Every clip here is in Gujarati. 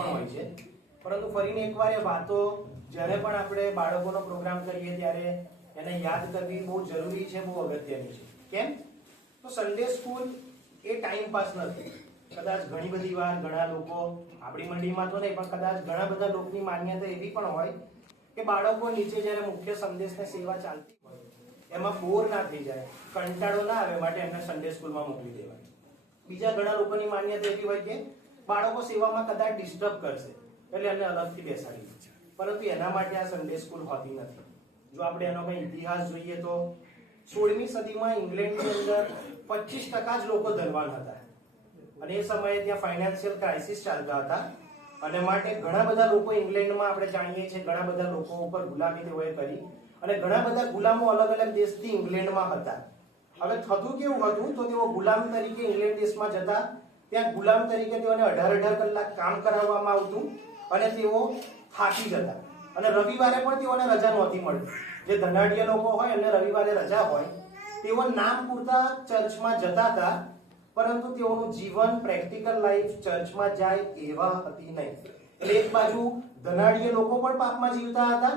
પણ હોય છે, પરંતુ ફરીને એકવાર એ વાતો જ્યારે પણ આપણે બાળકોનો પ્રોગ્રામ કરીએ ત્યારે એને યાદ કરવી બહુ જરૂરી છે, બહુ અગત્યની છે. કેમ? તો સન્ડે સ્કૂલ એ ટાઈમ પાસ નથી. કદાચ ઘણી બધી વાર ઘણા લોકો, આપણી મંડળીમાં તો નહીં પણ કદાચ ઘણા બધા લોકોની માન્યતા એવી પણ હોય કે બાળકો નીચે જ્યારે મુખ્ય સંદેશને સેવા ચાલતી હોય એમાં બોર ના થઈ જાય, કંટાળો ના આવે માટે એમને સન્ડે સ્કૂલમાં મોકલી દેવાય. બીજા ઘણા લોકોની માન્યતા એવી હોય કે બાળકો સેવામાં કદાચ ડિસ્ટર્બ કરશે એટલે એમને અલગથી બેસાડી દે છે, પરંતુ એના માટે આ સન્ડે સ્કૂલ હોતી નથી. જો આપણે એનો કંઈ ઇતિહાસ જોઈએ તો 16મી સદીમાં ઇંગ્લેન્ડની અંદર 25% જ લોકો ધનવાન હતા અને એ સમયે ત્યાં ફાઇનાન્શિયલ ક્રાઇસિસ ચાલતા હતા અને માટે ઘણા બધા લોકો ઇંગ્લેન્ડમાં, આપણે જાણીએ છીએ, ઘણા બધા લોકો ઉપર ગુલામી તેઓએ કરી અને ઘણા બધા ગુલામો અલગ અલગ દેશથી ઇંગ્લેન્ડમાં હતા. હવે થતું કેવું હતું, તો તેઓ ગુલામ તરીકે ઇંગ્લેન્ડ દેશમાં જતા, ત્યાં ગુલામ તરીકે તેઓને 18 કલાક કામ કરાવવામાં આવતું અને તેઓ થાકી જતા અને રવિવારે પણ તેઓને રજા નહોતી મળતી. જે ધનાઢ્ય લોકો હોય એમને રવિવારે રજા હોય, તેઓ નામ પૂરતા ચર્ચમાં જતા હતા, પરંતુ તેઓનું જીવન, પ્રેક્ટિકલ લાઈફ ચર્ચમાં જાય એવા હતી નહીં. એટલે એક બાજુ ધનાઢ્ય લોકો પણ પાપમાં જીવતા હતા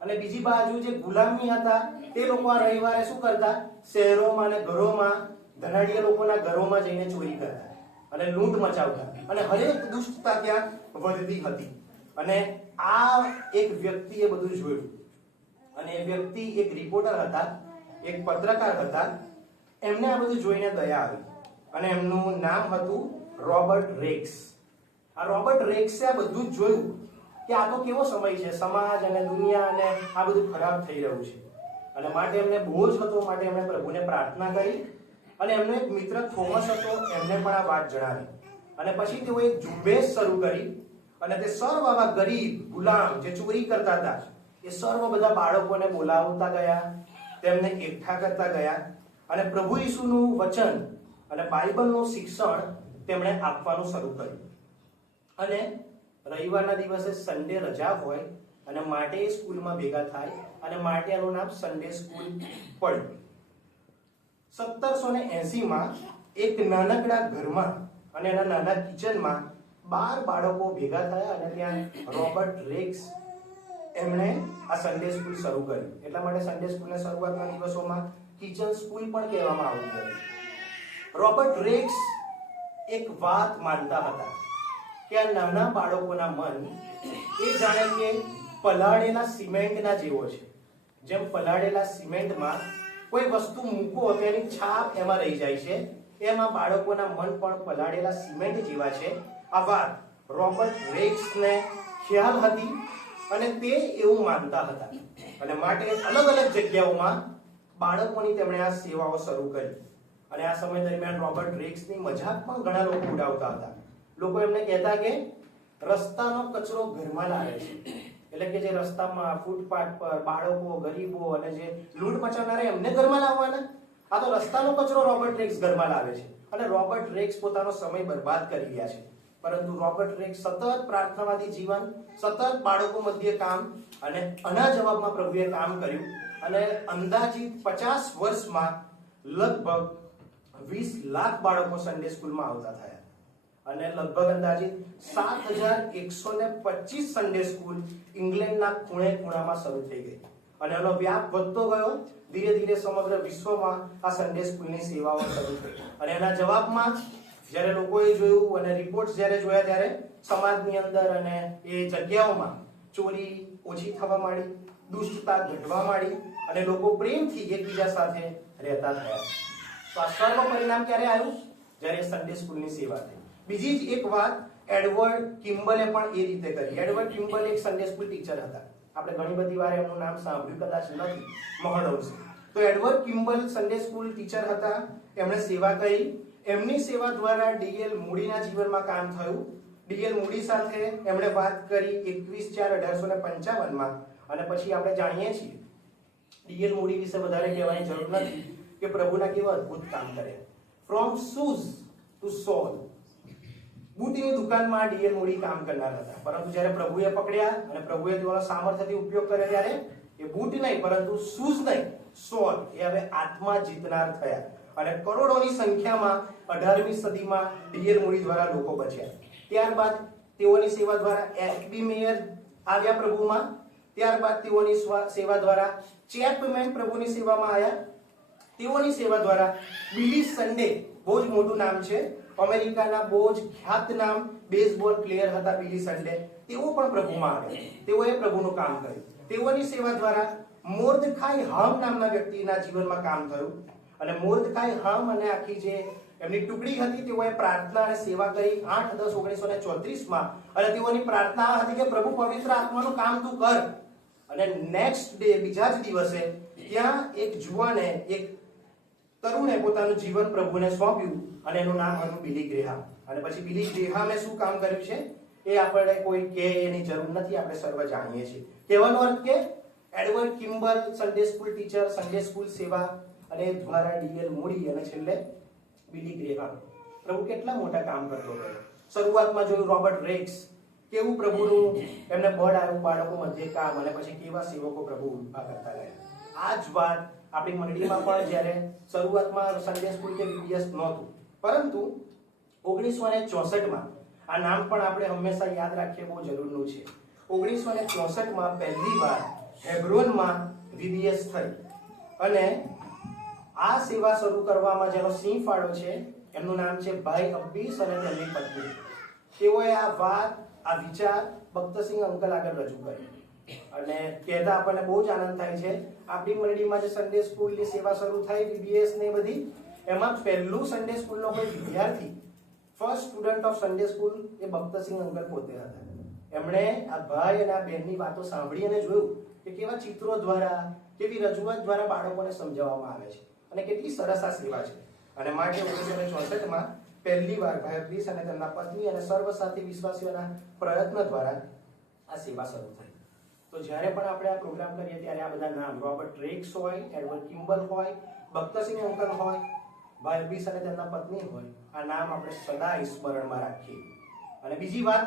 અને બીજી બાજુ જે ગુલામી હતા તે લોકો આ રવિવારે શું કરતા? શહેરોમાં અને ઘરોમાં, ધનાઢ્ય લોકોના ઘરોમાં જઈને ચોરી કરતા અને લૂંટ મચાવતા અને હરેક દુષ્ટતા ત્યાં વધતી હતી. અને આ એક વ્યક્તિએ બધું જોયું અને એ વ્યક્તિ એક રિપોર્ટર હતા, એક પત્રકાર હતા. એમને આ બધું જોઈને દયા આવી અને એમનું નામ હતું રોબર્ટ રેક્સ. આ રોબર્ટ રેક્સે આ બધું જ જોયું કે આ તો કેવો સમય છે, સમાજ અને દુનિયા અને આ બધું ખરાબ થઈ રહ્યું છે અને માટે એમને બોજ હતો, માટે એમણે પ્રભુને પ્રાર્થના કરી અને એમનો એક મિત્ર થોમસ હતો, એમને પણ આ વાત જણાવી અને પછી તેઓ એક ઝુંબેશ શરૂ કરી અને તે સર્વ આવા ગરીબ ગુલામ જે ચોરી કરતા હતા એ સર્વ બધા બાળકોને બોલાવતા ગયા, તેમને એકઠા કરતા ગયા અને પ્રભુ ઈસુનું વચન અને બાઇબલનું શિક્ષણ તેમણે આપવાનું શરૂ કર્યું. અને રવિવારના દિવસે સન્ડે રજા હોય અને માટે સ્કૂલમાં ભેગા થાય અને માટે આનું નામ સન્ડે સ્કૂલ પડ્યું. 1780માં એક નાનકડા ઘરમાં અને એના નાના કિચનમાં 12 બાળકો ભેગા થયા અને ત્યાં રોબર્ટ રેક્સ એમણે આ સન્ડે સ્કૂલ શરૂ કર્યું. એટલા માટે સન્ડે સ્કૂલને શરૂઆતના દિવસોમાં કિચન સ્કૂલ પણ કહેવામાં આવતી હતી. રોબર્ટ રેક્સ એક વાત માનતા હતા કે આ નાના બાળકોના મન એ જાણે કે પલાળેલા સિમેન્ટના જેવો છે. જેમ પલાળેલા સિમેન્ટમાં કોઈ વસ્તુ મૂકો તો એની છાપ એમાં રહી જાય છે, એમાં બાળકોના મન પણ પલાળેલા સિમેન્ટ જેવા છે. આ વાત રોબર્ટ રેક્સને ખ્યાલ હતી અને તે એવું માનતા હતા અને માટે અલગ અલગ જગ્યાઓમાં બાળકોની તેમણે આ સેવાઓ શરૂ કરી. અને આ સમય દરમિયાન રોબર્ટ રેક્સની મજાક પણ ઘણા લોકો ઉડાવતા હતા. લોકો એમને કહેતા કે રસ્તાનો કચરો ઘરમાં લાવે છે, એટલે કે જે રસ્તામાં, ફૂટપાથ પર બાળકો, ગરીબો અને જે લૂંટ મચાવનારા એમને ઘરમાં લાવવાના. આ તો રસ્તાનો કચરો રોબર્ટ રેક્સ ઘરમાં લાવે છે અને રોબર્ટ રેક્સ પોતાનો સમય બરબાદ કરી રહ્યા છે. પરંતુ રોબર્ટ રેક્સ સતત પ્રાર્થનાવાદી જીવન, સતત બાળકો મધ્ય કામ અને આના જવાબમાં પ્રભુએ કામ કર્યું અને અંદાજિત 50 વર્ષમાં લગભગ 20 લાખ બાળકો સન્ડે સ્કૂલમાં આવતા થયા અને લગભગ અંદાજિત 7125 સન્ડે સ્કૂલ ઇંગ્લેન્ડના ખૂણે ખૂણામાં શરૂ થઈ ગઈ અને એનો વ્યાપ વધતો ગયો. ધીરે ધીરે સમગ્ર વિશ્વમાં આ સન્ડે સ્કૂલની સેવાઓ શરૂ થઈ અને એના જવાબમાં જ્યારે લોકોએ જોયું અને રિપોર્ટ્સ જ્યારે જોયા ત્યારે સમાજની અંદર અને એ જગ્યાઓમાં ચોરી ઓછી થવા માંડી, દુષ્ટતા ઘટવા માંડી અને લોકો પ્રેમથી એકબીજા સાથે રહેતા થયા. તો આ સર્વ પરિણામ ક્યારે આવ્યું? જ્યારે સન્ડે સ્કૂલની સેવા થઈ. બીજી જ એક વાત એડવર્ડ કિમ્બલે પણ એ રીતે કરી. એડવર્ડ કિમ્બલ એક સન્ડે સ્કૂલ ટીચર હતા. આપણે ઘણી બધી વાર એમનું નામ સાંભળ્યું કદાચ નથી, મહદઅંશે. તો Edward Kimball Sunday school teacher હતા, એમણે સેવા કરી. એમની સેવા દ્વારા ડીએલ મૂડીના જીવનમાં કામ થયું. ડીએલ મૂડી સાથે એમણે વાત કરી 21/4/1855માં અને પછી આપણે જાણીએ છીએ ડીએલ મૂડી વિશે વધારે કહેવાની જરૂર નથી કે પ્રભુના કેવા અદ્ભુત કામ કરે. ફ્રોમ શૂઝ ટુ સોલ, બૂટની દુકાનમાં ડીએલ મૂડી કામ કરનાર હતા, પરંતુ જ્યારે પ્રભુએ પકડ્યા અને પ્રભુએ તેઓનો સામર્થ્યથી ઉપયોગ કર્યો ત્યારે એ બૂટ નહીં પરંતુ શૂઝ નહીં, સોલ એ હવે આત્મા જીતનાર થયા અને કરોડોની સંખ્યામાં 18મી સદીમાં ડીએલ મૂડી દ્વારા લોકો બચ્યા. ત્યારબાદ તેઓની સેવા દ્વારા એફબી મેયર આવ્યા પ્રભુમાં. ત્યારબાદ તેઓની સેવા દ્વારા ચેપમેન પ્રભુની સેવામાં આવ્યા. તેઓની સેવા દ્વારા બિલી સન્ડે, બહુ જ મોટું નામ છે, અમેરિકાના બહુ જ ખ્યાત નામ બેઝબોલ પ્લેયર હતા બિલી સન્ડે, તેઓ પણ પ્રભુમાં આવ્યા. તેઓએ પ્રભુનું કામ કર્યું. તેઓની સેવા દ્વારા મોર્દખાઈ હામ નામના વ્યક્તિના જીવનમાં કામ થયું. અને મોર્દખાઈ હામ અને આખી જે એમની ટુકડી હતી તેઓએ પ્રાર્થના અને સેવા કરી 8-10-1934 માં. અને તેઓની પ્રાર્થના હતી કે પ્રભુ પવિત્ર આત્માનું કામ તું કર. અને નેક્સ્ટ ડે, બીજા જ દિવસે ત્યાં એક જુવાને, એક તરુણે પોતાનું જીવન પ્રભુને સોંપ્યું અને એનું નામ હતું બિલી ગ્રેહામ. અને પછી બિલી ગ્રેહામે શું કામ કર્યું છે એ આપણે કોઈ કે એની જરૂર નથી, આપણે સર્વ જાણીએ છીએ. કહેવાનો અર્થ કે Edward Kimball Sunday school teacher, Sunday school સેવા, અને દ્વારા ડીએલ મોડી, અને છેલ્લે બિલી ગ્રેહામ. પ્રભુ કેટલા મોટા કામ કરતો ગયો. શરૂઆતમાં જોયું રોબર્ટ રેક્સ, કેવું પ્રભુનું એમને બળ આવ્યું બાળકો મધ્યે કામ, અને પછી કેવા સેવકો પ્રભુ ઉભા કરતા ગયા. આ જ વાત આપણી મંડળીમાં પણ જ્યારે શરૂઆતમાં સન્ડે સ્કૂલ કે વીબીએસ નહોતું, પરંતુ 1964 માં, આ નામ પણ આપણે હંમેશા યાદ રાખીએ, બહુ જરૂરનું છે. 1964 માં પહેલી વાર હેબ્રોનમાં વીબીએસ થઈ. અને આ સેવા શરૂ કરવામાં જેનો સિંહ ફાળો છે એમનું નામ છે ભાઈ અબ્બીસ અને તેમની પત્ની. તેઓએ આ વાત, આ વિચાર ભક્તસિંહ અંકલ આગળ રજૂ કર્યો. અને કહેતા આપણને બહુ જ આનંદ થાય છે, આપણી મંડળીમાં જે સન્ડે સ્કૂલની સેવા શરૂ થઈ વીબીએસ ને બધી, એમાં પહેલું સન્ડે સ્કૂલનો કોઈ વિદ્યાર્થી, first student of Sunday school એ ભક્તસિંહ અંકલ પોતે હતા. એમણે આ ભાઈ અને આ બહેનની વાતો સાંભળી અને જોયું કે કેવા ચિત્રો દ્વારા, કેવી રજૂઆત દ્વારા બાળકોને સમજાવવામાં આવે છે અને કેટલી સરસ આ સેવા છે. અને માટે 1964 માં પહેલી વાર ભાઈ અબ્બીસ અને તેમના પત્ની અને સર્વ સાથી વિશ્વાસીઓના પ્રયત્ન દ્વારા આ સેવા શરૂ થઈ. તો જ્યારે પણ આપણે આ પ્રોગ્રામ કરીએ ત્યારે આ બધા નામ, રોબર્ટ રેક્સ હોય, એડવર્ડ કિમ્બલ હોય, ભક્તસિંહ અંકલ હોય, ભાઈ અબ્બીસ અને તેમના પત્ની હોય, આ નામ આપણે સદાય સ્મરણમાં રાખીએ. અને બીજી વાત,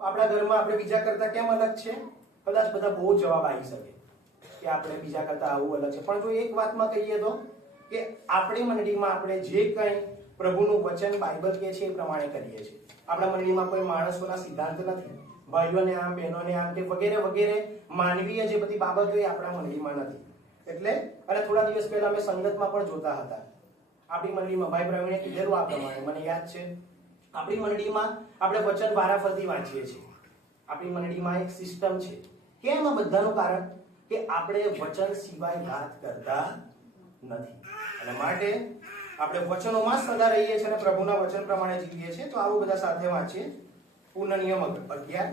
આપણા ઘરમાં આપણે બીજા કરતા કેમ અલગ છે? કદાચ બધા બહુ જવાબ આવી શકે કે આપણે બીજા કરતા આવું અલગ છે, પણ જો એક વાતમાં કહીએ તો કે આપણી મંડળીમાં આપણે જે કંઈ પ્રભુનું વચન બાઇબલ કહે છે એ પ્રમાણે કરીએ છીએ. આપણા મંડળીમાં કોઈ માણસોના સિદ્ધાંત નથી, ભાઈઓને આમ, બહેનોને આમ, કે વગેરે વગેરે માનવીય જે બધી બાબતો એ આપણા મંડળીમાં નથી. એટલે અને થોડા દિવસ પહેલા અમે સંગતમાં પણ જોતા હતા, આપણી મંડળીમાં ભાઈ પ્રવીણે કીધેલું આ પ્રમાણે, મને યાદ છે, આપણી મંડળીમાં આપણે વચન વારાફરતી વાંચીએ છીએ. આપણી મંડળીમાં એક સિસ્ટમ છે. કેમ? આ બધાનું કારણ કે આપણે વચન સિવાય વાત કરતા નથી. અને માટે આપણે વચનોમાં સદા રહીએ છીએ અને પ્રભુના વચન પ્રમાણે જીવીએ છીએ. તો આવું બધા સાથે વાંચીએ. પુનઃનિયમ 11,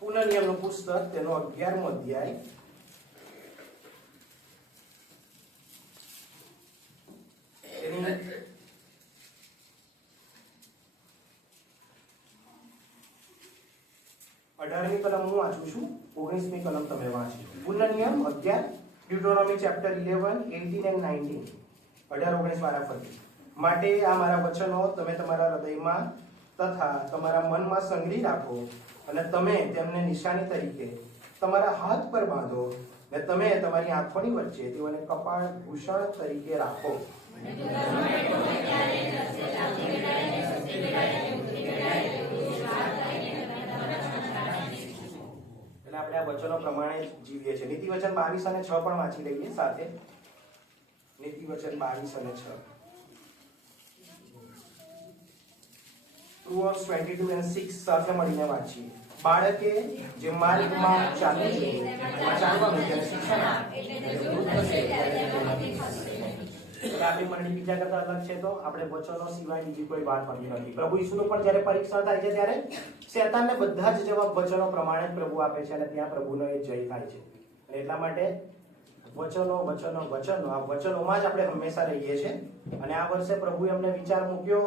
પુનઃનિયમનું પુસ્તક, તેનો 11મો અધ્યાય. એની 18મી કલમ હું વાંચું છું, 19મી કલમ તમે વાંચજો. પુનઃનિયમ 11, ડ્યુટરોનોમી ચેપ્ટર 11, 18 and 19, 18-19 વારાફરતી. માટે આ મારા વચનો તમે તમારા હૃદયમાં તથા તમારા મનમાં સંગ્રહી રાખો, અને તમે તેમને નિશાની તરીકે તમારા હાથ પર બાંધો, અને તમે તમારી આંખોની વચ્ચે તેઓને કપાળ ભૂષણ તરીકે રાખો. એટલે આપણે આ વચનો પ્રમાણે જીવીએ છીએ. નીતિ વચન 22 અને 6 પણ વાંચી લઈએ સાથે. નીતિ વચન 22 અને 6. Proverbs 22 and 6 સાથે મળીને વાંચીએ. બાળકે જે માર્ગમાં ચાલે છે એમાં ચાલવાનું, તેને શિક્ષણ આપણી મંડળી બીજા કરતા અલગ છે. તો આપણે વચનો સિવાય બીજી કોઈ વાત મળતી નથી. પ્રભુ ઈસુનું પણ જ્યારે પરીક્ષા થાય છે ત્યારે શેતાનને બધા જ જવાબ વચનો પ્રમાણે જ પ્રભુ આપે છે, અને ત્યાં પ્રભુનો એ જય થાય છે. અને એટલા માટે વચનો વચનો વચનો, આ વચનોમાં જ આપણે હંમેશા રહીએ છીએ. અને આ વર્ષે પ્રભુએ અમને વિચાર મૂક્યો,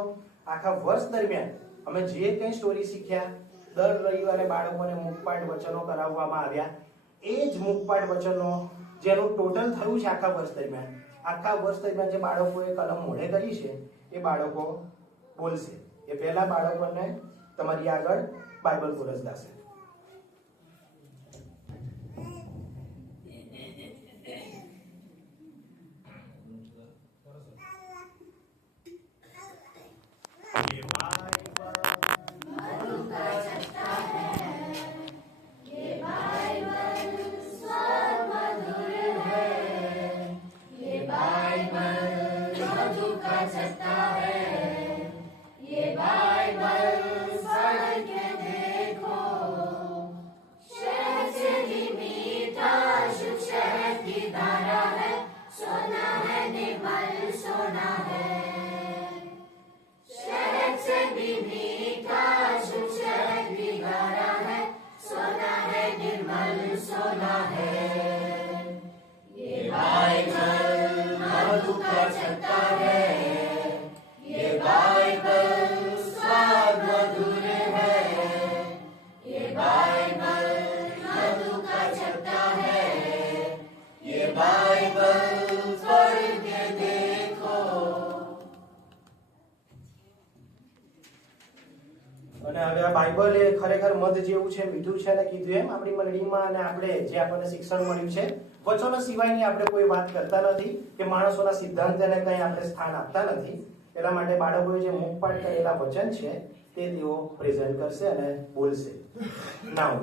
આખા વર્ષ દરમિયાન અમે જે કંઈ સ્ટોરી શીખ્યા, દર રવિવારે બાળકોને મુખપાઠ વચનો કરાવવામાં આવ્યા, એ જ મુખપાઠ વચનો જેનું ટોટલ થયું છે આખા વર્ષ દરમિયાન, આખા વર્ષ દરમિયાન જે બાળકોએ કલમ મોઢે કરી છે એ બાળકો બોલશે. એ પહેલા બાળકોને તમારી આગળ બાઇબલ કોરસ ગાશે. અને હવે આ બાઇબલ એ ખરેખર મધ જેવું છે, મીઠું છે ને કીધું એમ આપણી મંડળીમાં. અને આપણે જે આપણને શિક્ષણ મળ્યું છે વચનો સિવાયની આપણે કોઈ વાત કરતા નથી કે માણસોના સિદ્ધાંતને કંઈ આપણે સ્થાન આપતા નથી. એટલા માટે બાળકોએ જે મુખપાઠ કરેલા વચન છે તે તેઓ પ્રેઝન્ટ કરશે અને બોલશે. નાઉ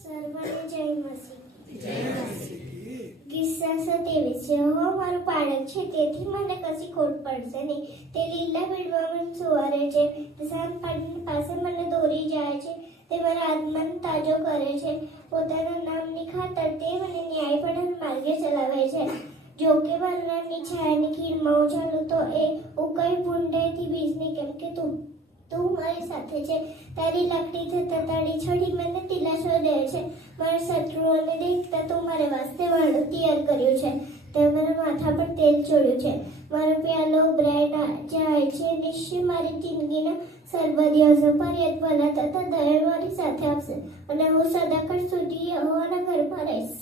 સર્વને જય મસીહ. કિસ્સા 27. યહોવા મારું પાળક છે, તેથી મને કશી ખોટ પડશે નહીં. તે લીલા બીડવામાં સુવારે છે, તે શાંત પાણીની પાસે મને દોરી જાય છે. તે મારા આત્માને તાજો કરે છે. પોતાના નામની ખાતર તે મને ન્યાયપૂર્ણ માર્ગે ચલાવે છે. જો કે મરનારની છાયાની ખીણમાં હું ચાલું તો એ ઉકઈ ભૂંડાઈથી બીજની, કેમ કે તું મારી સાથે છે. તારી લાકડી થતા તારી છડી મને દિલાસો દે છે. મારા શત્રુઓને દેખતા તું મારે વાસ્તે વાળું તૈયાર કર્યું છે. તે મારા માથા પર તેલ ચોળ્યું છે. મારો પ્યાલો ઉભરાઈ જાય છે. નિશ્ચય મારી જિંદગીના સર્વ દિવસો પર્યંત ભલા તથા દયા મારી સાથે આપશે, અને હું સદાકાળ સુધી યહોવાના ઘરમાં રહીશ.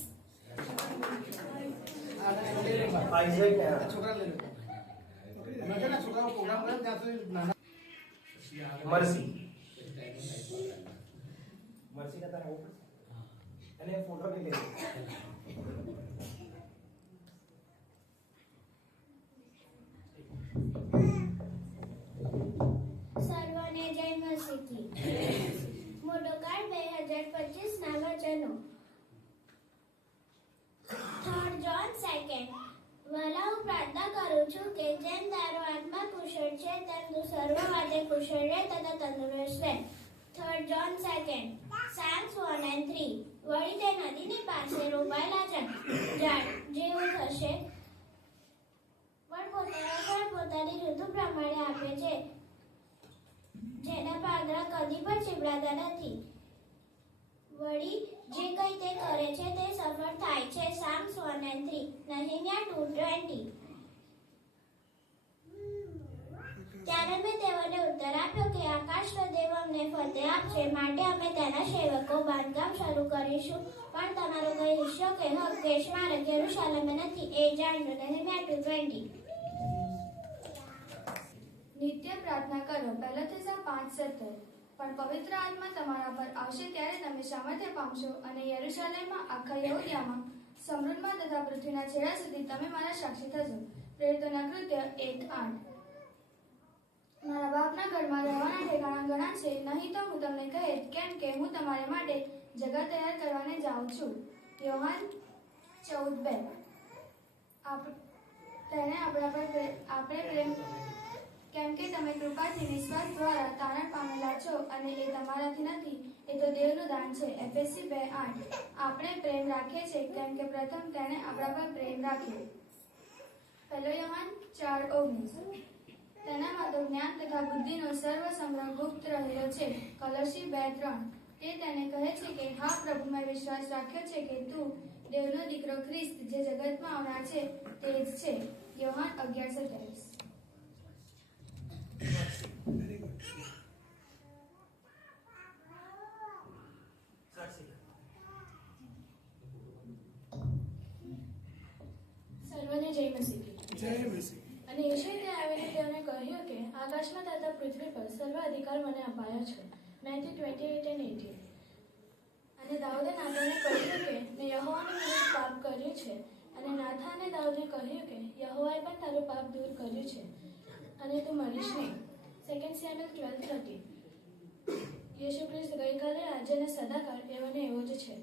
મરસી મરસી ના તારા ઉપર અને ફોટો બી લે. સર્વને જય મસીહ. મોટો કાર્ડ 2025 ના વચનો. 3 John 2. વલા હું પ્રાર્થના કરું છું કે જેમ તારો આત્મા કુશળ છે તેમ તું સર્વ વાતે કુશળ રહે તથા તંદુરસ્ત રહે. 3 John 2. Psalms 1 and 3. વળી તે નદીની પાસે રોપાયેલા ઝાડ જેવું થશે, પણ પોતાના ફળ પોતાની ઋતુ પ્રમાણે આપે છે, જેના પાંદડા કદી પણ ચીવડાતા નથી. વળી જે કંઈ તે કરે છે તે સફળ થાય છે. Psalms 1 and 3. નહેમ્યા 2:20. ત્યારે મેં તેઓને ઉત્તર આપ્યો કે આકાશનો દેવ અમને ફતેહ આપશે, માટે અમે તેના સેવકો બાંધકામ શરૂ કરીશું. પણ તમારો કોઈ હિસ્સો કે હક કે સ્મારક યરૂશાલેમે નથી, એ જાણજો. નહેમ્યા 2:20. નિત્ય પ્રાર્થના કરો. 1 થેસ્સા 5:17. પણ પવિત્ર આત્મા તમારા પર આવશે ત્યારે તમે સામર્થ્ય પામશો, અને યરૂશાલેમમાં, આખા યહૂદયામાં, સમૃદ્ધમાં તથા પૃથ્વીના છેડા સુધી તમે મારા સાક્ષી થશો. પ્રેરિતોના કૃત્ય 1:8. મારા બાપના ઘરમાં રહેવાના ઠેકાણા ઘણા છે, નહીં તો હું તમને કહેત, કેમ કે હું તમારે માટે જગા તૈયાર કરવાને જાઉં છું. યોહાન 14:2. તેને આપણા પર આપણે પ્રેમ, કેમ કે તમે કૃપાથી વિશ્વાસ દ્વારા તારણ પામેલા છો, અને એ તમારાથી નથી, એ તો દેવનું દાન છે. એફએસસી 2:8. આપણે પ્રેમ રાખીએ છીએ કેમ કે પ્રથમ તેણે આપણા પર પ્રેમ રાખ્યો. 1 યોહાન 4:19. તેનામાં તો જ્ઞાન તથા બુદ્ધિનો સર્વ સંગ્રહ ગુપ્ત રહેલો છે. કલોસી 2:3. તે તેને કહે છે કે હા, પ્રભુમાં વિશ્વાસ રાખ્યો છે કે તું દેવનો દીકરો ખ્રિસ્ત જે જગતમાં આવનાર છે તે જ છે. યોહાન 11:27. સર્વને જય મસીહ. અને ઈશ્વરે આવીને તેઓને કહ્યું કે આકાશમાં તથા પૃથ્વી પર સર્વ અધિકાર મને અપાયો છે. મેથ્યુ 28:18. અને દાઉદે નાથાનને કહ્યું કે મેં યહોવાને વિરુદ્ધ પાપ કર્યું છે. અને નાથાને દાઉદે કહ્યું કે યહોવાએ પણ તારું પાપ દૂર કર્યું છે, અને તું મરીશ નહીં. 2 Samuel 12:30. યેશુ ખ્રિસ્ત ગઈકાલે, આજે અને સદાકાળ એવો ને એવો જ છે.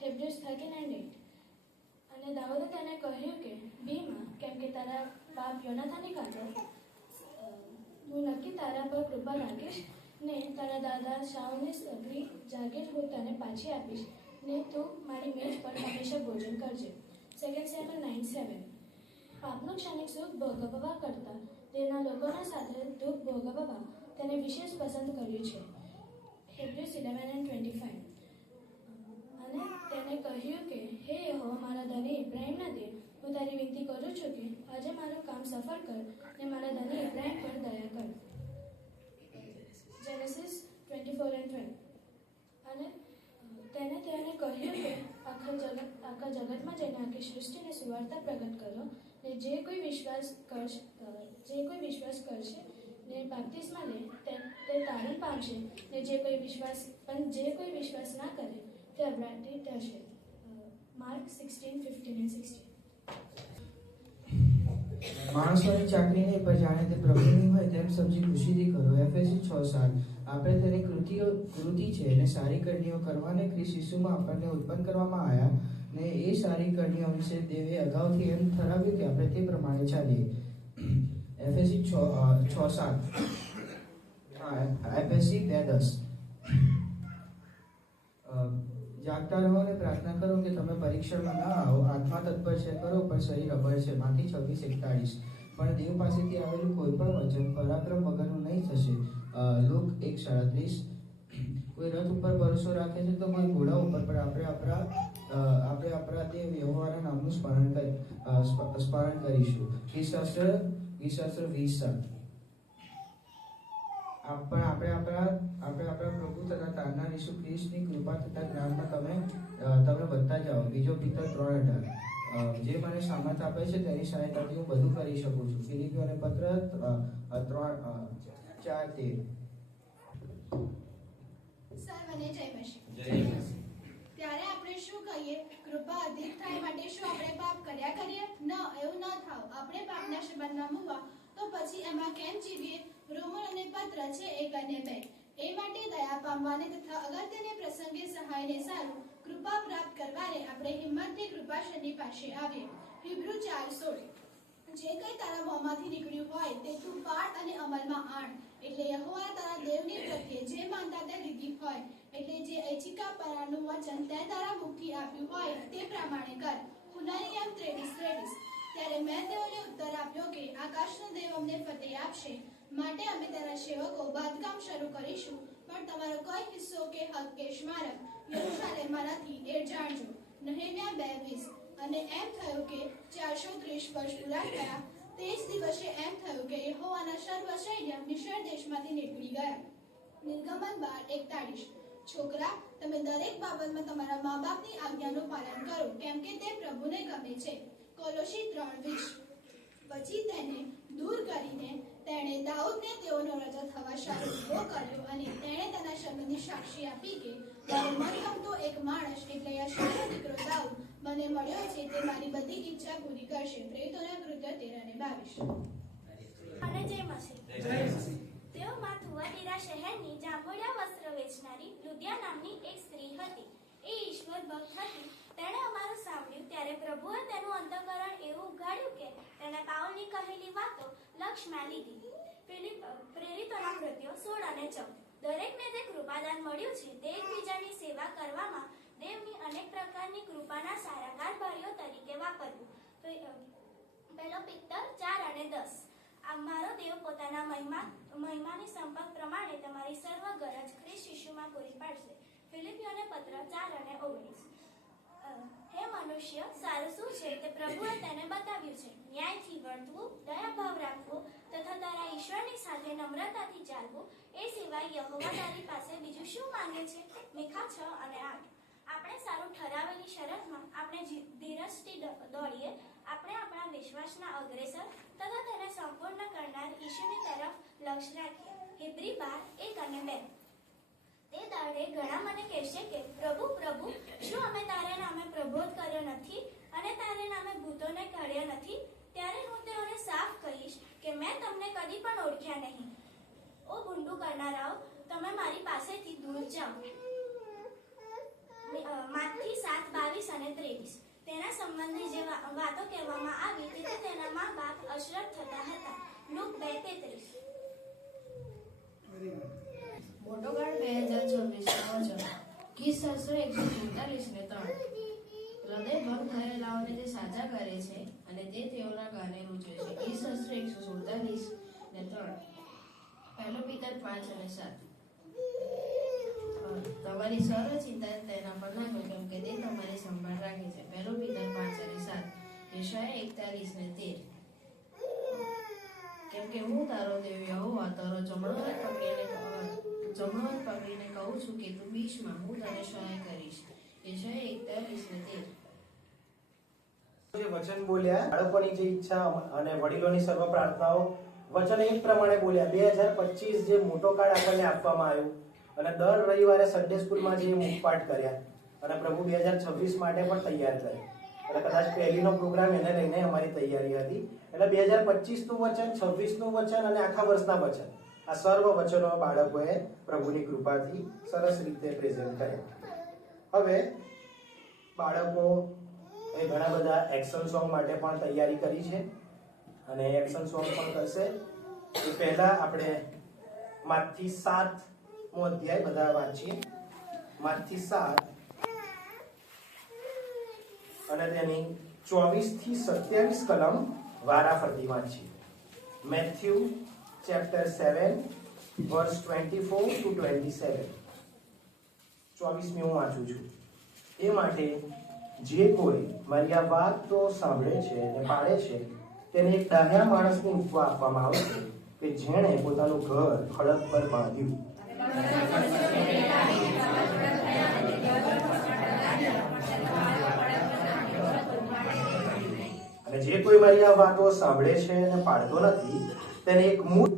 હેબ્રુસ 13:8. અને દાઉદે તેને કહ્યું કે બીમાં, કેમ કે તારા બાપ યોનાથાનની ખાતર હું નક્કી તારા પર કૃપા રાખીશ, ને તારા દાદા શાઉલની સગળી જાગીર હું તને પાછી આપીશ, ને તું મારી મેજ પર હંમેશા ભોજન કરજે. 2 Samuel 9:7. પાપનું ક્ષણિક સુખ ભોગવવા કરતાં તેના લોકોના સાથે દુઃખ ભોગવવા તેને વિશેષ પસંદ કર્યું છે. હેબ્રુસ 11:25. અને તેને કહ્યું કે હે યહોવા, મારા ધણી ઇબ્રાહીમના દેવ, હું તારી વિનંતી કરું છું કે આજે મારું કામ સફળ કર, ને મારા ધણી ઇબ્રાહીમ પર દયા કર. જેનેસિસ 24:12. અને તેને કહ્યું કે આખા જગતમાં જઈને આખી સૃષ્ટિને સુવાર્તા સુવાર્તા પ્રગટ કરો ને જે કોઈ વિશ્વાસ કરશે ને બાપ્તિસ્મા લે તે તારણ પામશે ને જે કોઈ વિશ્વાસ ના કરે તે અપરાધી થશે. માર્ક 16:15-16. માણસોની ચાકરી નહીં પણ જાણે તે પ્રભુની હોય તેમ સમજી ખુશીથી કરો. એફએસી 6:7. આપણે તેની કૃતિ છે અને સારી કરણીઓ કરવાને ખ્રિસ્ત ઈસુમાં આપણને ઉત્પન્ન કરવામાં આવ્યા ને એ સારી કરણીઓ વિશે દેવે અગાઉથી એમ ઠરાવ્યું કે આપણે તે પ્રમાણે ચાલીએ. એફએસી 6:7. એફએસી 2:10. જાગતા રહો અને પ્રાર્થના કરો કે તમે પરીક્ષણમાં ના આવો. આત્મા તત્પર છે કરો પણ શરીર અબળ છે. માથી 26:41. પણ દેવ પાસેથી આવેલું કોઈ પણ વચન પરાક્રમ વગરનું નહીં થશે. લુક 1:37. કોઈ રથ ઉપર ભરોસો રાખે છે તો કોઈ ઘોડા ઉપર, પણ આપણે આપણા દેવ યહોવાના નામનું સ્મરણ કરીશું. ગીતશાસ્ત્ર 20:7. પણ આપણે આપણા પ્રભુ તથા તારનાર ઈસુ ખ્રિસ્તની કૃપા તથા જ્ઞાનમાં તમે વધતા જાઓ. બીજો પિતર 3:18. જે મને સામર્થ આપે છે તેની સહાયતાથી હું બધું કરી શકું છું. ફિલિપીઓને પત્ર 4:13. સર્વને જય મસીહ. ત્યારે આપણે શું કહીએ? કૃપા અધિક થાય માટે શું આપણે પાપ કર્યા કરીએ? ન, એવું ન થાવ. આપણે પાપના સંબંધમાં મૂકવા તો પછી એમાં કેમ જીવીએ? રોમનોને પત્ર છે 1:2. એ માટે દયા પામવાને તથા અગત્યને પ્રસંગે સહાયને સારું કૃપા પ્રાપ્ત કરવાને આપણે હિંમતથી કૃપાશની પાસે આવીએ. હિબ્રુ 4:16. જે કંઈ તારા મોંમાંથી નીકળ્યું હોય તે તું પાડ અને અમલમાં આણ. એટલે યહોવા તારા દેવની પ્રત્યે જે માનતા તે લીધી હોય, એટલે જે ઐચ્છિકાપણાનું વચન તે તારા મુખથી આપ્યું હોય તે પ્રમાણે કર. હુન્નનિયમ 23:23. ત્યારે મેં તેઓને ઉત્તર આપ્યો કે આકાશનો દેવ અમને ફતેહ આપશે, માટે અમે તેના સેવકો બાંધકામ શરૂ કરીશું, પણ તમારો કોઈ હિસ્સો કે હક કે સ્મારક યરૂશાલેમમાં નથી એ જાણજો. નહેમ્યા 2:20. અને એમ થયું કે 430 વર્ષ પૂરા થયા તે જ દિવસે એમ થયું કે યહોવાના સર્વ સૈન્ય મિસ્ર દેશમાંથી નીકળી ગયા. નિર્ગમન 12:41. છોકરા, તમે દરેક બાબતમાં તમારા મા બાપની આજ્ઞાનું પાલન કરો, કેમ કે તે પ્રભુને ગમે છે. કોલોસી 3:20. પછી તેને દૂર કરીને તેણે દાઉદને તેઓનો રાજા થવા સારું ઉભો કર્યો અને તેણે તેના સંબંધી સાક્ષી આપી કે મારો મનગમતો એક માણસ એટલે યશાનો દીકરો દાઉદ મને મળ્યો છે, તે મારી બધી ઈચ્છા પૂરી કરશે. પ્રેરિતોના કૃત્ય 13:22. અને જય મસીહ. તેઓમાં થુઆટીરા શહેરની જાંબુડિયા વસ્ત્ર વેચનારી લુદિયા નામની એક સ્ત્રી હતી. એ ઈશ્વર ભક્ત હતી. તેણે અમારું સાંભળ્યું ત્યારે પ્રભુએ તેનું અંતઃકરણ એવું ઉઘાડ્યું કે તેણે પાઉલની કહેલી વાતો લક્ષમાં લીધી. પ્રેરિતોના કૃત્યો 16:14. દરેકને તે કૃપાદાન મળ્યું છે તે એકબીજાની સેવા કરવામાં દેવની અનેક પ્રકારની કૃપાના સારા કારભારીઓ તરીકે વાપરવું. પહેલો પિત્તર 4:10. આ મારો દેવ પોતાના મહિમાની સંપત પ્રમાણે તમારી સર્વ ગરજ ખ્રિસ્ત ઈસુમાં પૂરી પાડશે. ફિલિપીઓને પત્ર 4:19. હે મનુષ્ય, સારું શું છે તે પ્રભુએ તેને બતાવ્યું છે. ન્યાયથી વર્તવું, દયાભાવ રાખવો તથા તારા ઈશ્વરની સાથે નમ્રતાથી ચાલવું, એ સિવાય યહોવા તારી પાસે બીજું શું માંગે છે? મીખા 6:8. આપણે સારું ઠરાવેલી શરતમાં આપણે ધીરજથી દોડીએ. આપણે આપણા વિશ્વાસના અગ્રેસર તથા તેને સંપૂર્ણ કરનાર ઈશ્વરની તરફ લક્ષ્ય રાખીએ. હિબ્રી 12:1-2. તે દાડે ઘણા મને કહેશે કે પ્રભુ પ્રભુ, શું અમે તારે નામે પ્રબોધ કર્યો નથી અને તારે નામે ભૂતોને કાઢ્યા નથી? ત્યારે હું તેઓને સાફ કહીશ કે મેં તમને કદી પણ ઓળખ્યા નહીં. ઓ ગુંડું કરનારાઓ, તમે મારી પાસેથી દૂર જાઓ. માથી 7:22-23. તેના સંબંધી જે વાતો કહેવામાં આવી તેથી તેના મા બાપ અશરફ થતા હતા. લુક 2:33. મોટોગાળ 2024 ગીતશાસ્ત્ર 147:3. હૃદય ભંગ થયેલાઓને તે સાજા કરે છે અને તે તેઓના ગાને રૂચે છે. ગીતશાસ્ત્ર 147:3. પહેલો પિતર 5:7. તમારી સર્વ ચિંતા તેના પર નાખો, કેમ કે તે તમારી સંભાળ રાખે છે. પહેલો પિતર 5:7. યશાયા 41:13. કેમ કે હું તારો દેવ યહોવા તારો જમણો હાથ પકડીને કહું છું કે તું બીચમાં હું તને સહાય કરીશ. યશાયા 41:13. જે વચન બોલ્યા, બાળકોની જે ઈચ્છા અને વડીલોની સર્વ પ્રાર્થનાઓ વચન એક પ્રમાણે બોલ્યા. 2025 જે મોટો કાર્ડ આપણને આપવામાં આવ્યો અને દર રવિવારે સન્ડે સ્કૂલમાં જે મુખપાઠ કર્યા અને પ્રભુ 2026 માટે પણ તૈયાર કરે. એટલે કદાચ પહેલીનો પ્રોગ્રામ એને લઈને અમારી તૈયારી હતી. એટલે 2025 નું વચન, 26 નું વચન અને આખા વર્ષના વચન, આ સર્વ વચનો બાળકોએ પ્રભુની કૃપાથી સરસ રીતે પ્રેઝન્ટ કર્યા. હવે બાળકો એ ઘણા બધા એક્શન સોંગ માટે પણ તૈયારી કરી છે અને એક્શન સોંગ પણ કરશે. એ પહેલા આપણે માથી 7મો અધ્યાય બધા વાંચીએ. માથી 7 અને તેની 24 થી 27 કલમ વારાફરતી વાંચીએ. Matthew chapter 7 verse 24 to 27. 24મી હું વાંચું છું. એ માટે જે કોઈ મારી આ વાત તો સાંભળે છે અને પાળે છે તેને એક ડાહ્યા માણસની ઉપમા આપવામાં આવશે કે જેણે પોતાનું ઘર ખડક પર બાંધ્યું. અને જે કોઈ મારી આ વાતો સાંભળે છે અને પાળતો નથી તેને એક મૂળ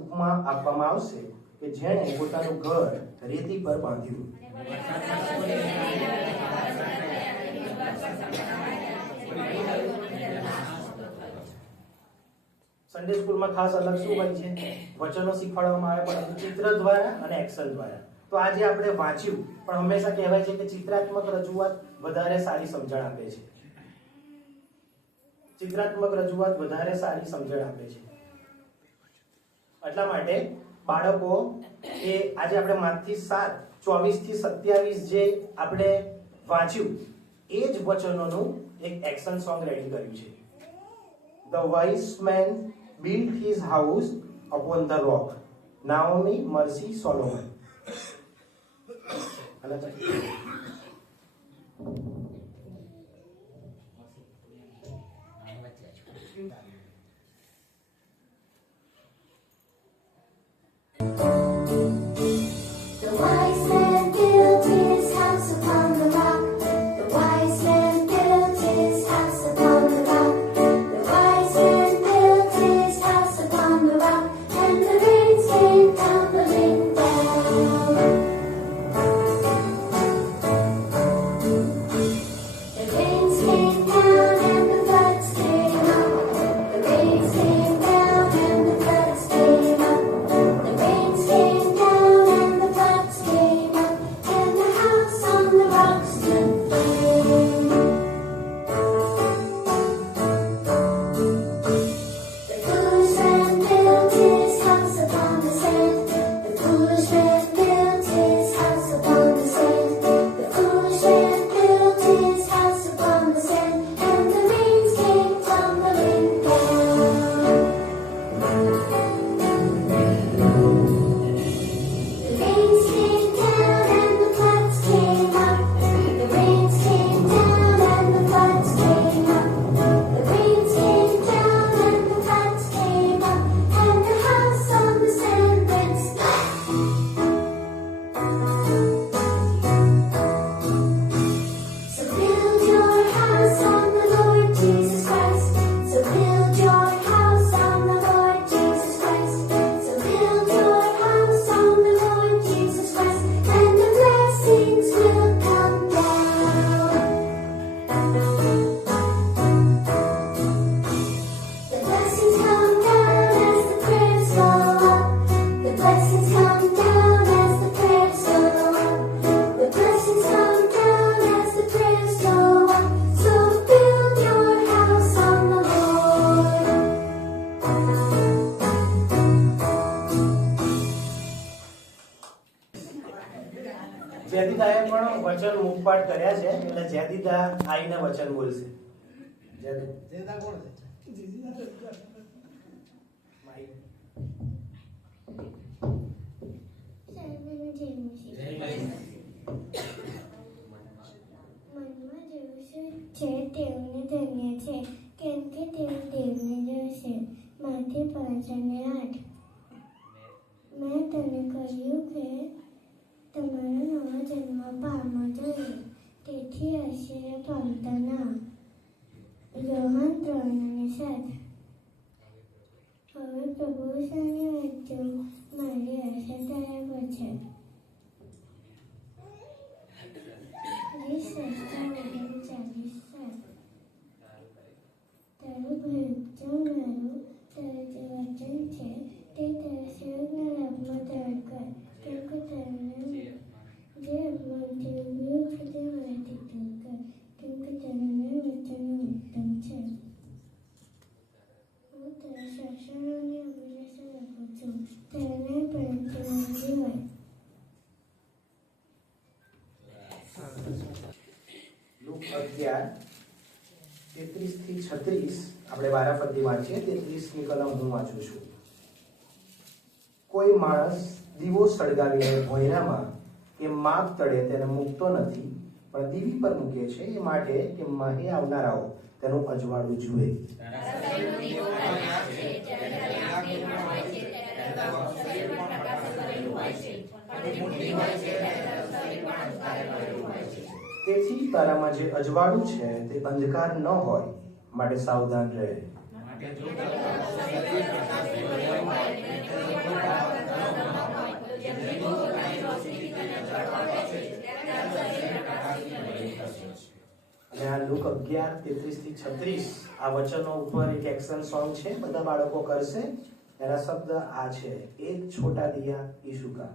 ઉપમા આપવામાં આવશે કે જેણે પોતાનું ઘર રેતી પર બાંધ્યું. સન્ડે સ્કૂલમાં ખાસ અલગ શું હોય છે? વચનો શીખવાડવામાં આવે, પરંતુ ચિત્ર દ્વારા અને એક્શન દ્વારા. તો આજે આપણે વાંચ્યું, પણ હંમેશા કહેવાય છે કે ચિત્રાત્મક રજૂઆત વધારે સારી સમજણ આપે છે. ચિત્રાત્મક રજૂઆત વધારે સારી સમજણ આપે છે. એટલા માટે બાળકો એ આજે આપણે માથી 7 24 થી 27 જે આપણે વાંચ્યું એ જ વચનોનું એક એક્શન સોંગ રેડી કર્યું છે. The wise man built his house upon the rock. Naomi, Mercy, Solomon. The wise man built his house upon the rock. The wise man built his house upon the rock. The wise man built his house upon the rock, and the rains came tumbling down. The rains came down and the floods came up. The rains came down and the floods came up. The rains came down and the floods came up, and the house on the rock stood firm. The foolish man built his house upon the sand. The foolish man built his house upon the sand. The foolish man built his house upon the sand, and the rains came tumbling down. The rains came down and the floods came up. The rains came down and the floods came up. The rains came down and the floods came up, and the house on the sand went splat. So build your house on the Lord Jesus Christ. So build your house on the Lord Jesus Christ. So build your house on the Lord Jesus Christ, and the blessings will come down. The blessings come down as the prayers go up. The blessings come down as the prayers go up. The blessings come down as the prayers go up. So build your house on the Lord. જયદીદાએ પણ વચન મુખપાઠ કર્યા છે, એટલે જયદીદા આઈને વચન બોલશે. જયદીદા કોણ છે? માઈક. મનમાં જેવું છે તેઓને ધન્ય છે, કેમ કે તેઓ દેવને જોશે. માથી 5 અને 8. મેં તને કહ્યું કે તમારો નવો જન્મ પામવો જોઈએ, તેથી આશ્ચર્ય પામતા ના. યોહાન 3:7. હવે પ્રભુની વાંચો મારી આશા તારા પર છે. તારું ભજન મારું તારું જે વચન છે તે તારા સેવકના લાભમાં ધાર કર. કેમ કે તારા જે અપમાન છે વિવેક સાથે મારાથી દૂર કર. કેમ કે તારા વચનો ઉત્તમ છે. હું તારા શાસનોની અભિલાષા રાખું છું. તારા પરંપરાની હોય. લૂક 11:33-36 આપણે વારાફરતી વાંચીએ. 33ની કલમ હું વાંચું છું. કોઈ માણસ દીવો સળગાવીને ભોંયરામાં કે માપ તળે તેને મૂકતો નથી, પણ દીવી પર મૂકે છે એ માટે કે માહે આવનારાઓ તેનું અજવાળું જુએ. તેથી તારામાં જે અજવાળું છે તે અંધકાર ન હોય માટે સાવધાન રહે. અને આ લૂક 11:33-36 આ વચનો ઉપર એક એક્શન સોંગ છે, બધા બાળકો કરશે. એના શબ્દ આ છે, એક છોટા દિયા યીશુ કા.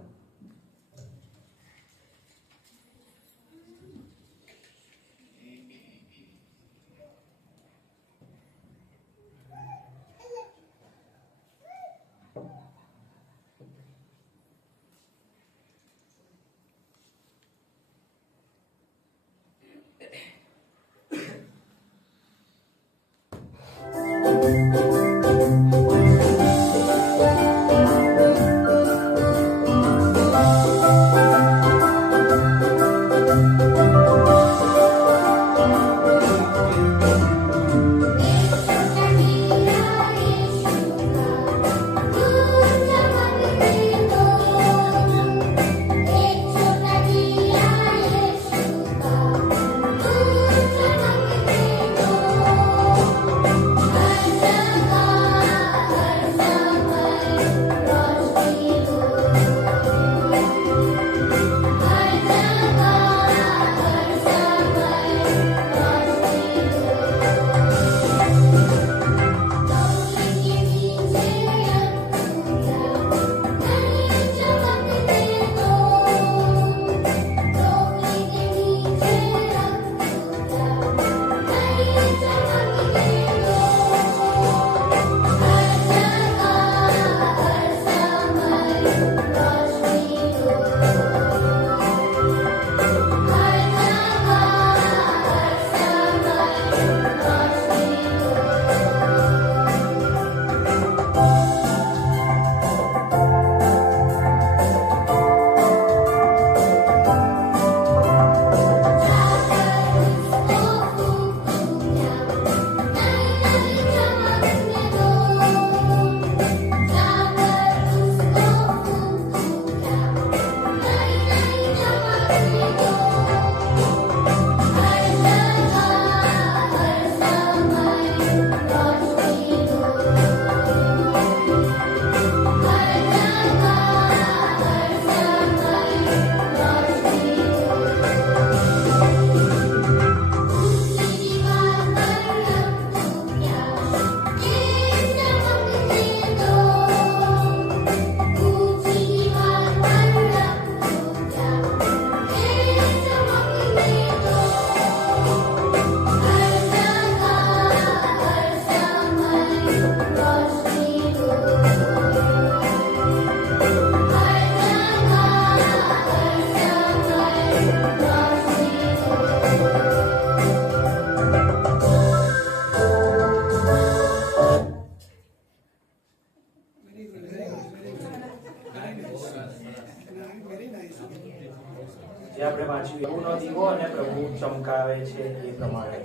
જે આપણે વાંચ્યું પ્રભુનો દીવો અને પ્રભુ ચમકાવે છે એ પ્રમાણે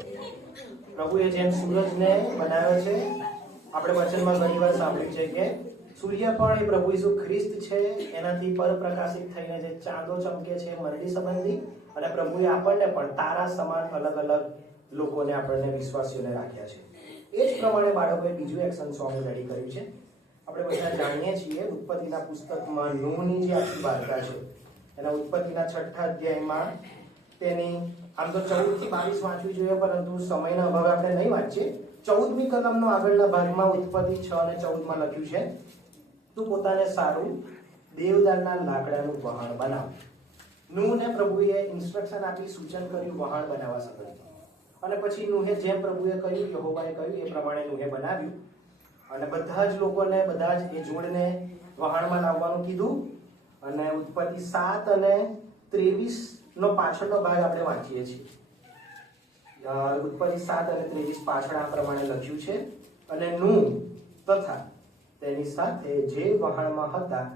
પ્રભુએ જેમ સૂરજને બનાવ્યો છે, આપણે વચનમાં ઘણીવાર સાંભળ્યું છે કે સૂર્ય પણ એ પ્રભુ ઈસુ ખ્રિસ્ત છે, એનાથી પરપ્રકાશિત થઈને જે ચાંદો ચમકે છે મંડળી સંબંધી, અને પ્રભુએ આપણને પણ તારા સમાન અલગ અલગ લોકોને આપણને વિશ્વાસીઓને રાખ્યા છે. એ જ પ્રમાણે બાળકોએ બીજું એક્શન સોંગ રેડી કર્યું છે. આપણે બધા જાણીએ છીએ ઉત્પત્તિના પુસ્તકમાં નૂહની જે આખી વાર્તા છે એના ઉત્પત્તિના 6થા અધ્યાયમાં તેની આમ તો 14 થી 22 વાંચવી જોઈએ, પરંતુ સમયના અભાવે આપણે નહીં વાંચીએ. 14મી કલમનો આગળના ભાગમાં ઉત્પત્તિ 6 અને 14માં લખ્યું છે, તું પોતાને સારું દેવદારના લાકડાનું વહાણ બનાવ. નૂહને પ્રભુએ ઇન્સ્ટ્રક્શન આપી, સૂચન કર્યું વહાણ બનાવવા સંબંધી. અને પછી નૂહે જેમ પ્રભુએ કહ્યું, યહોવાએ કહ્યું એ પ્રમાણે નૂહે બનાવ્યું. અને બધા જ લોકોને, બધા જ એ જોડને વહાણમાં લાવવાનું કીધું. અને ઉત્પત્તિ 7 અને 23 નો પાછળનો ભાગ આપણે વાંચીએ છીએ. ઉત્પત્તિ 7 અને 23 પાછળ આ પ્રમાણે લખ્યું છે, અને નૂહ તથા તેની સાથે જે વહાણમાં હતા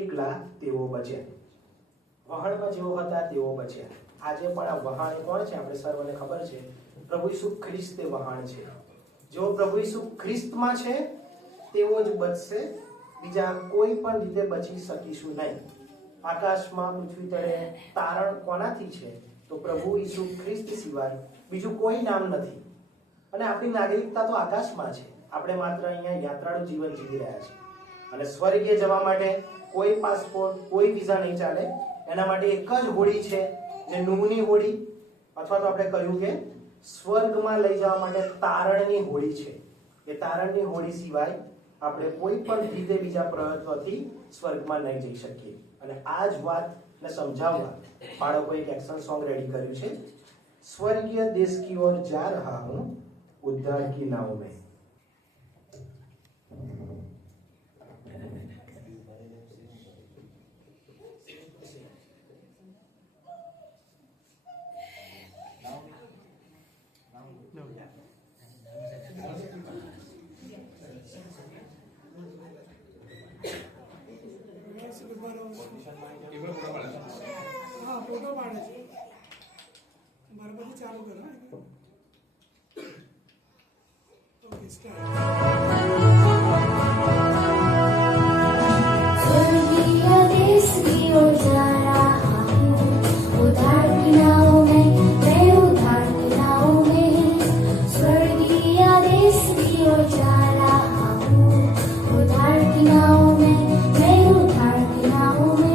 એકલા તેઓ બચ્યા. વહાણમાં જેઓ હતા તેઓ બચ્યા. આજે પણ આ વહાણ કોણ છે? આપણે સર્વને ખબર છે, પ્રભુ ઈસુ ખ્રિસ્ત તે વહાણ છે. જેઓ પ્રભુ ઈસુ ખ્રિસ્તમાં છે તેઓ જ બચશે, બીજા કોઈ પણ રીતે બચી શકીશું નહીં. આકાશમાં, પૃથ્વી તળે તારણ કોનાથી છે? તો પ્રભુ ઈસુ ખ્રિસ્ત સિવાય બીજું કોઈ નામ નથી. અને આપણી નાગરિકતા તો આકાશમાં છે. આપણે માત્ર અહીંયા યાત્રાળુ જીવન જીવી રહ્યા છીએ. અને સ્વર્ગે જવા માટે કોઈ પાસપોર્ટ, કોઈ વિઝા નહીં ચાલે. એના માટે એક જ હોડી છે, જે નૂહની હોડી, અથવા તો આપણે કહ્યું કે સ્વર્ગમાં લઈ જવા માટે તારણની હોડી છે. એ તારણની હોડી સિવાય આપણે કોઈ પણ રીતે બીજા પ્રયત્નોથી સ્વર્ગમાં નહીં જઈ શકીએ. અને આ જ વાતને સમજાવવા બાળકોએ એક એક્શન સોંગ રેડી કર્યું છે, સ્વર્ગીય દેશ કી ઓર જા રહા હું ઉદ્ધાર કી નાવ મેં. હા, ફોટો પાડે છે. મારા પછી ચાલુ કરો. Okay, start. स्वर्गीय देश की ओर जा रहा हूँ, उधार की नाव में, मैं उधार की नाव में. स्वर्गीय देश की ओर जा रहा हूँ, उधार की नाव में, मैं उधार की नाव में.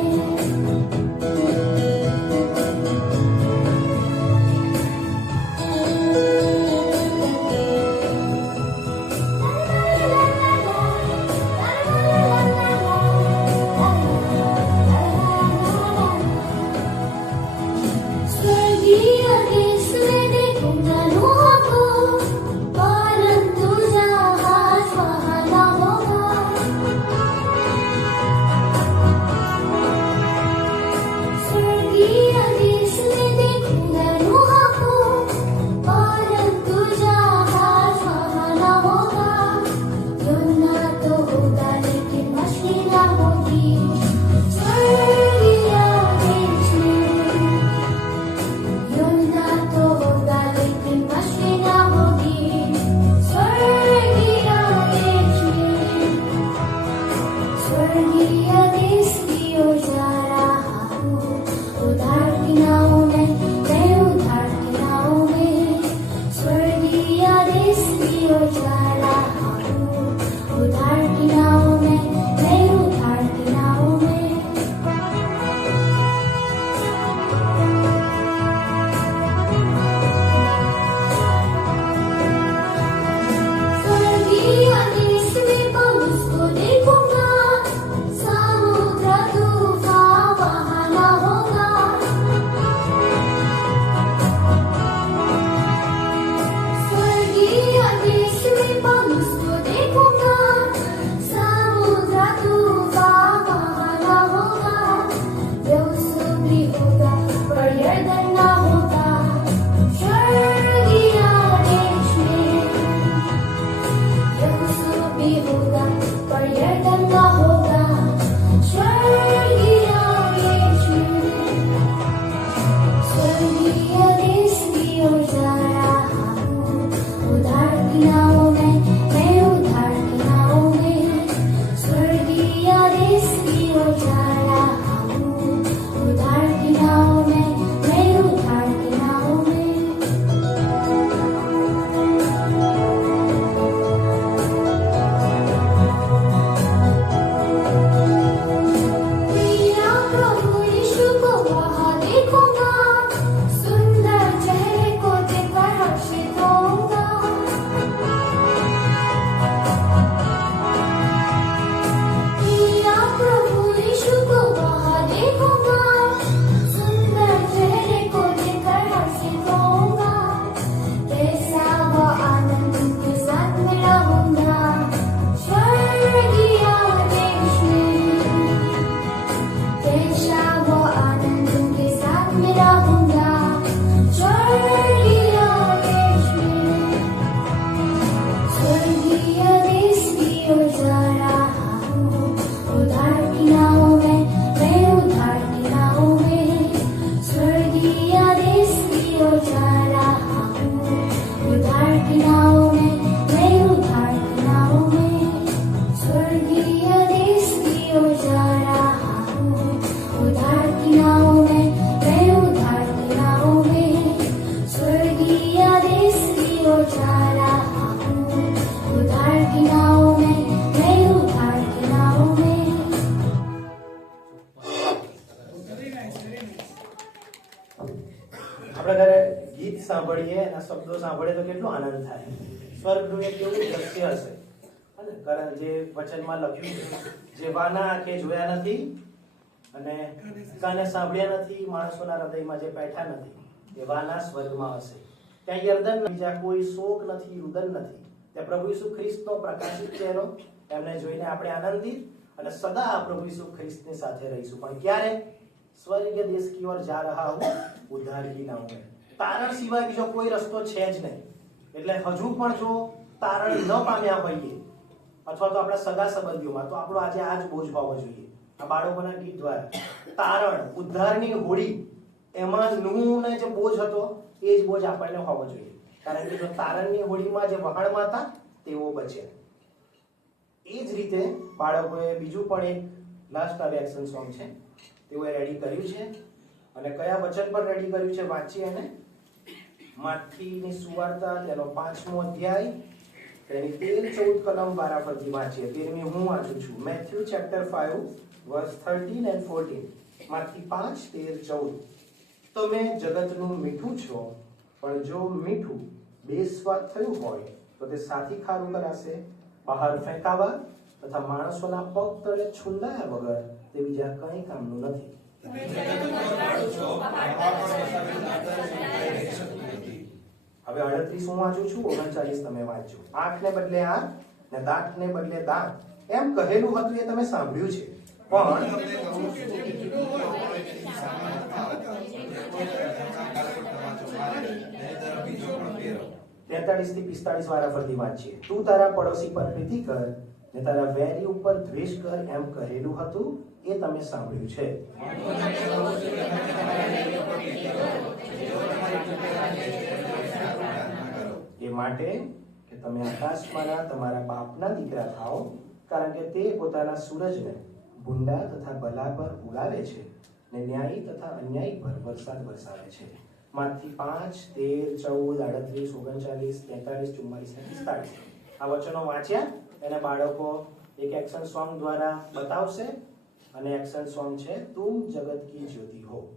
સાંભળે તો કેટલો આનંદ થાય. સ્વર્ગનું એક કેવું દ્રશ્ય હશે, અને કારણ જે વચનમાં લખ્યું છે, જેવાના આંખે જોયા નથી અને કાને સાંભળ્યા નથી, માણસોના હૃદયમાં જે બેઠા નથી, એવાના સ્વર્ગમાં હશે. ત્યાં યર્દન નથી, જ્યાં કોઈ શોક નથી, રુદન નથી. ત્યાં પ્રભુ ઈસુ ખ્રિસ્તનો પ્રકાશિત ચહેરો, એમને જોઈને આપણે આનંદિત અને સદા પ્રભુ ઈસુ ખ્રિસ્તની સાથે રહીશું. પણ ક્યારે? સ્વર્ગીય દેશ કી ઓર જા રહા હું, ઉદ્ધાર કી નાઉં મેં. તારણ સિવાય બીજો કોઈ રસ્તો છે જ નહીં. એટલે હજુ પણ જો તારણ ન પામ્યા હોઈએ, અથવા તો આપણા સગા સંબંધીઓમાં, તો આપણો આજે આ જ બોજ હોવો જોઈએ. આ બાળકોના ગીત દ્વારા તારણ, ઉદ્ધારની હોડી, એમાં નૂહને જે બોજ હતો એ જ બોજ આપણને હોવો જોઈએ. કારણ કે જો તારણની હોડીમાં જે વહાણમાં હતા તેઓ બચ્યા. એ જ રીતે બાળકોએ બીજું પણ એક લાસ્ટ એક્શન સોંગ છે, તેઓએ રેડી કર્યું છે. અને કયા વચન પર રેડી કર્યું છે વાંચીએ. અને માથીની સુવાર્તા તેનો 5મો અધ્યાય તેની 13-14 કલમ વારાફરતી વાંચીએ. 13મી હું વાંચું છું. Matthew chapter 5 verse 13 and 14. માથી 5, 13, 14. તમે જગતનું મીઠું છો, પણ જો મીઠું બેસ્વાદ થયું હોય તો તે સાથી ખારું કરાશે, બહાર ફેંકાવા તથા માણસોના પગ તળે છુંદાયા વગર તે બીજા કંઈ કામનું નથી. હવે 38 હું વાંચું છું, 39 તમે વાંચો. આંખને બદલે આંખ ને દાંતને બદલે દાંત, એમ કહેલું હતું એ તમે સાંભળ્યું છે. પણ 43 થી 45 વાળા ફરતી વાંચીએ. તું તારા પડોશી પર પ્રીતિ કર ને તારા વેરી ઉપર દ્વેષ કર, એમ કહેલું હતું એ તમે સાંભળ્યું છે. એ માટે કે તમે આકાશમાંના તમારા બાપના દીકરા થાઓ, કારણ કે તે પોતાના સૂરજને ભૂંડા તથા ભલા પર ઉગાવે છે ને ન્યાયી તથા અન્યાયી પર વરસાદ વરસાવે છે. માથી 5, 13, 14, 38, 39, 43, 44 ને 45 આ વચનો વાંચ્યા. એને બાળકો એક એક્શન સોંગ દ્વારા બતાવશે, અને એક્શન સોંગ છે તુમ જગત કી જ્યોતિ હો.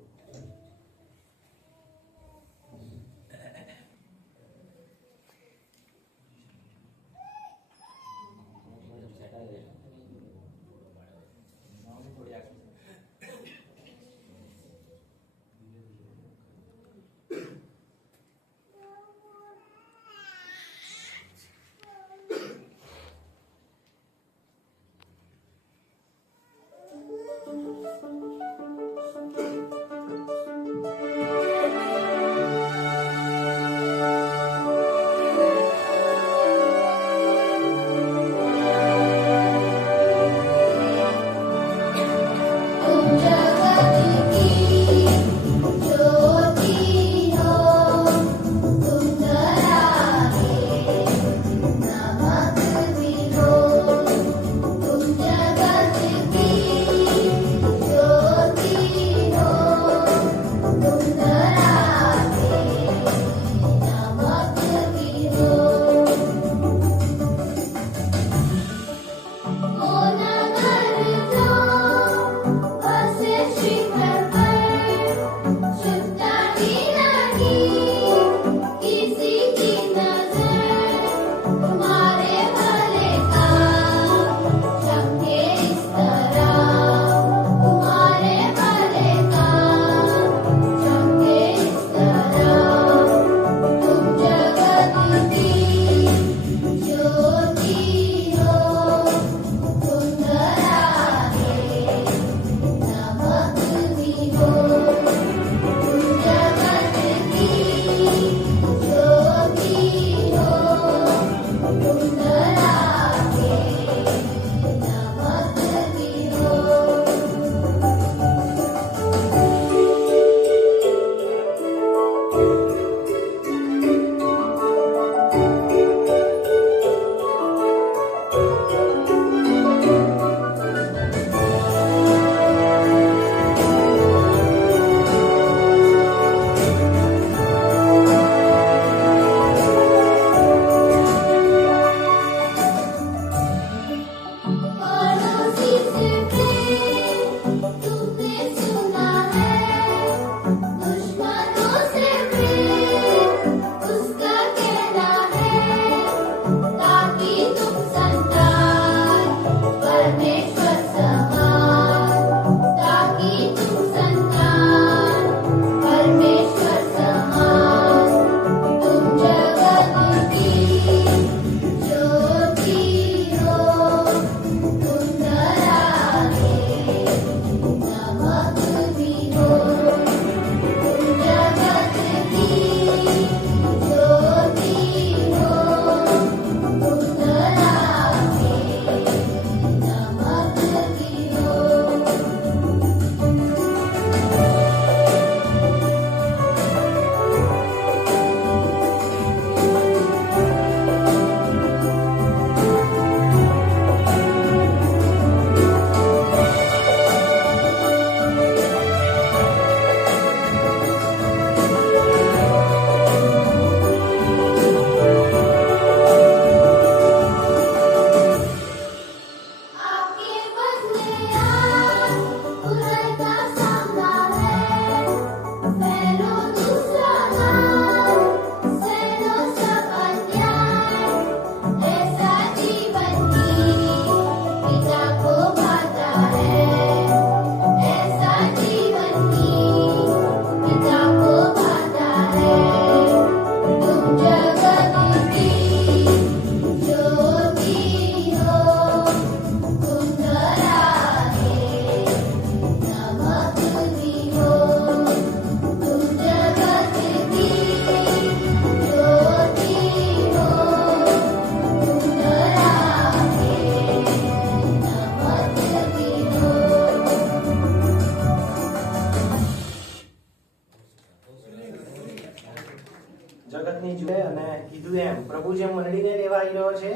રહ્યો છે?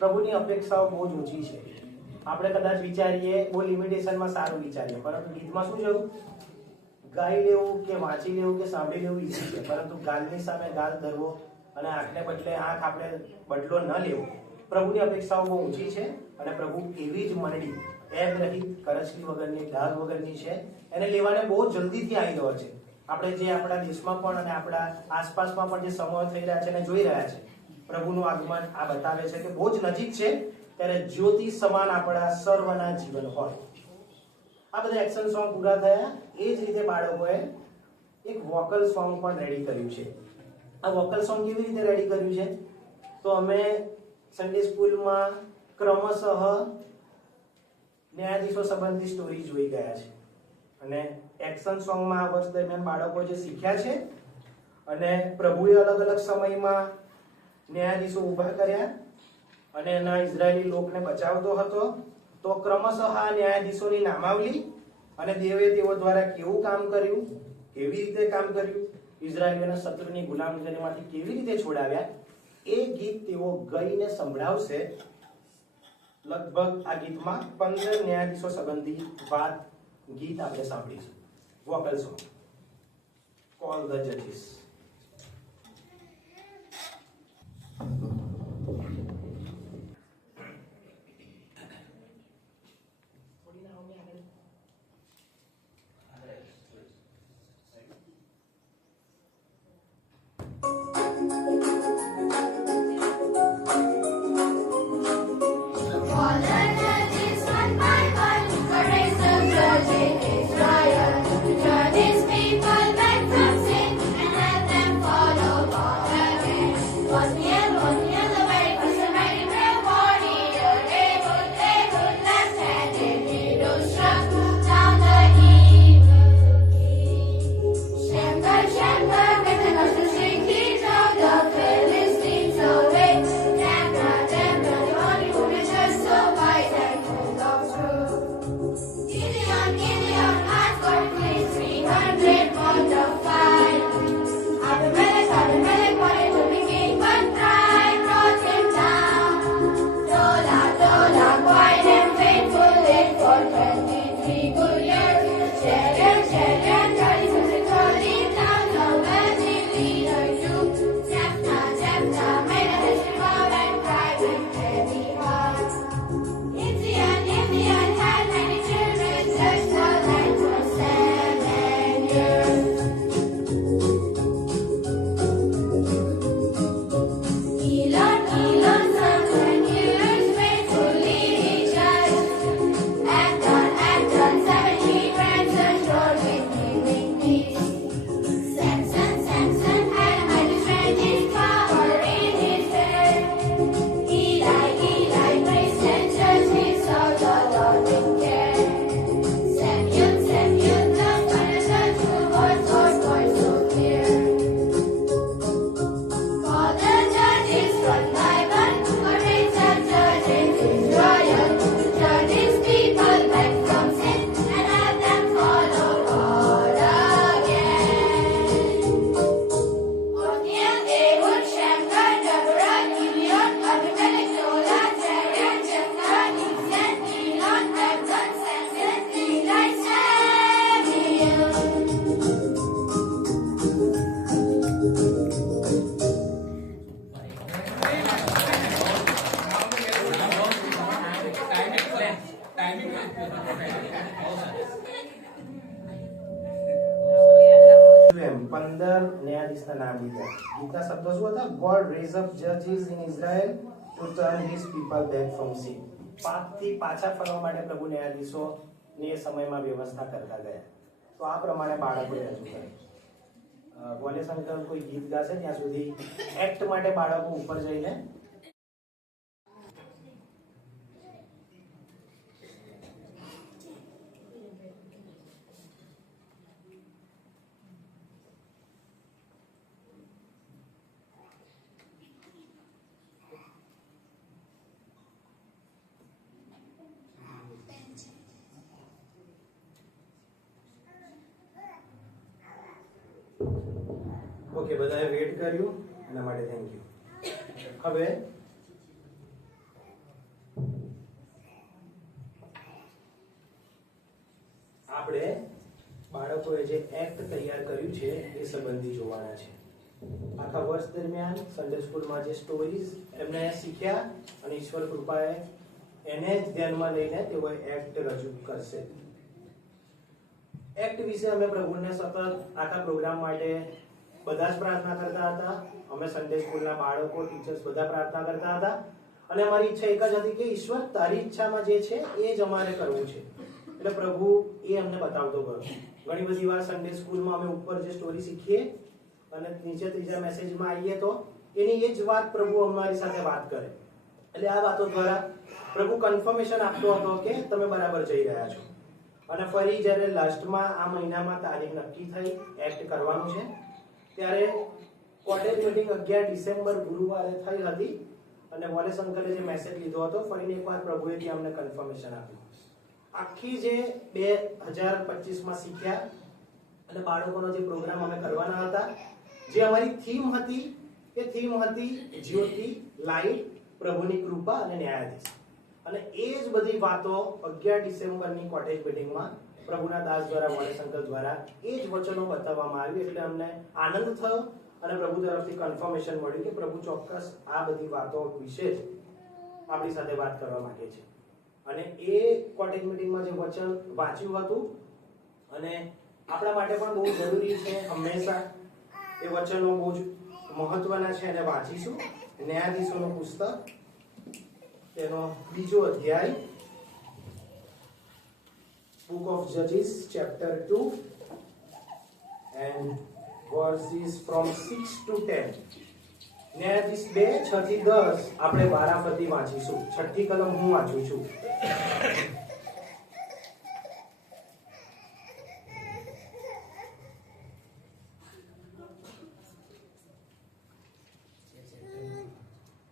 પ્રભુની અપેક્ષાઓ બહુ જ ઊંચી છે. આપણે કદાચ વિચારીએ બહુ લિમિટેશનમાં સારું વિચારીએ, પરંતુ ગીતમાં શું છે? ગાઈ લેવું કે વાંચી લેવું કે સાંભળી લેવું ઈઝી છે, પરંતુ ગાલની સામે ગાલ ધરવો અને આંખને બદલે આંખ આપણે બદલો ન લેવો, પ્રભુની અપેક્ષાઓ બહુ ઊંચી છે. અને પ્રભુ એવી જ મંડળી, એબ રહિત, કરચલી વગરની, ડાઘ વગરની છે, એને લેવાને બહુ જલ્દીથી આવી રહ્યો છે. આપણે જે આપણા દેશમાં પણ અને આપણા આસપાસમાં પણ જે સમૂહ થઈ રહ્યા છે અને જોઈ રહ્યા છે, પ્રભુનું આગમન આ બતાવે છે કે બહુ જ નજીક છે. ત્યારે જ્યોતિ સમાન આપણા સર્વના જીવન હોય. આ બધા એક્શન સોંગ પૂરા થયા. એ જ રીતે બાળકોએ એક વોકલ સોંગ પણ રેડી કર્યું છે. આ વોકલ સોંગ કેવી રીતે રેડી કર્યું છે? તો અમે સન્ડે સ્કૂલમાં ક્રમશઃ ન્યાયાધીશો સંબંધી સ્ટોરી જોઈ ગયા છે, અને એક્શન સોંગમાં આ વર્ષ દરમિયાન બાળકો જે શીખ્યા છે, અને પ્રભુએ અલગ અલગ સમયમાં ન્યાયાધીશો ઊભા કર્યા અને એના ઇઝરાયેલી લોકને બચાવતો હતો. તો ક્રમશઃ આ ન્યાયાધીશોની નામાવલી અને દેવે તેઓ દ્વારા કેવું કામ કર્યું, કેવી રીતે કામ કર્યું, ઇઝરાયેલીઓને શત્રુની ગુલામગીરીમાંથી કેવી રીતે છોડાવ્યા, એ ગીત તેઓ ગાઈને સંભળાવશે. લગભગ આ ગીતમાં 15 ન્યાયાધીશો સંબંધી વાત ગીત આપણે સાંભળીશું. વોકલ સોંગ, કોલ ધ જજીસ. ન્યાયાધીશના નામ લીધા. ગીતના શબ્દો શું હતા? God raise up judges in Israel to turn his people back from sin. પાપથી પાછા ફરવા માટે પ્રભુ ન્યાયાધીશો ને એ સમયમાં વ્યવસ્થા કરતા ગયા. તો આ પ્રમાણે બાળકોએ રજૂ કર્યું. બોલે શંકર કોઈ ગીત ગાશે ત્યાં સુધી એક્ટ માટે બાળકો ઉપર જઈને ઓકે, બધાએ વેટ કર્યું એના માટે થેન્ક યુ. હવે બાળકોએ જે એક્ટ તૈયાર કર્યું છે એ સંબંધી જોવાના છે. આખા વર્ષ દરમિયાન સન્ડે સ્કૂલમાં જે સ્ટોરીઝ એમને શીખ્યા અને ઈશ્વર કૃપાએ એને જ ધ્યાનમાં લઈને તેઓ એક્ટ રજૂ કરશે. એક્ટ વિશે અમે પ્રભુને સતત આખા પ્રોગ્રામ માટે બધા જ પ્રાર્થના કરતા હતા. અમે સન્ડે સ્કૂલના બાળકો, ટીચર્સ બધા પ્રાર્થના કરતા હતા અને અમારી ઈચ્છા એક જ હતી કે ઈશ્વર તારી ઈચ્છામાં જે છે એ જ અમારે કરવું છે. એટલે પ્રભુ એ અમને બતાવતો ગયો. ઘણી બધી વાર સન્ડે સ્કૂલમાં અમે ઉપર જે સ્ટોરી શીખીએ અને નીચે ત્રીજા મેસેજમાં આવીએ તો એની એ જ વાત પ્રભુ અમારી સાથે વાત કરે. એટલે આ વાતો દ્વારા પ્રભુ કન્ફર્મેશન આપતો હતો કે તમે બરાબર જઈ રહ્યા છો. અને ફરી જ્યારે લાસ્ટમાં આ મહિનામાં તારીખ નક્કી થઈ એક્ટ કરવાનું છે ત્યારે કોટેજ મીટિંગ 11 ડિસેમ્બર ગુરુવારે થઈ હતી અને વોલેસ અંકલે જે મેસેજ લીધો હતો ફરીને એકવાર પ્રભુએ ત્યાં અમને કન્ફર્મેશન આપ્યું. આખી જે 2025માં શીખ્યા અને બાળકોનો જે પ્રોગ્રામ અમે કરવાના હતા, જે અમારી થીમ હતી એ થીમ હતી જ્યોતિ, લાઈટ, પ્રભુની કૃપા અને ન્યાયાધીશ. અને એ જ બધી વાતો 11 ડિસેમ્બરની કોટેજ મીટિંગમાં પ્રભુના દાસ દ્વારા, વોલેસ અંકલ દ્વારા એ જ વચનો બતાવવામાં આવ્યું. એટલે અમને આનંદ થયો અને પ્રભુ તરફથી કન્ફર્મેશન મળ્યું કે પ્રભુ ચોક્કસ આ બધી વાતો વિશે જ આપણી સાથે વાત કરવા માંગે છે. અને એ કોટેજ મીટિંગમાં જે વચન વાંચ્યું હતું અને આપણા માટે પણ બહુ જરૂરી છે, હંમેશા એ વચનો બહુ જ મહત્વના છે અને વાંચીશું. ન્યાયાધીશોનું પુસ્તક, તેનો 2 અધ્યાય, Book of Judges, chapter 2 and verses from 6 to 10. ન્યાયાધીશ 2, 6 થી 10 આપણે વારાફરતી વાંચીશું. 6ઠી કલમ હું વાંચું છું.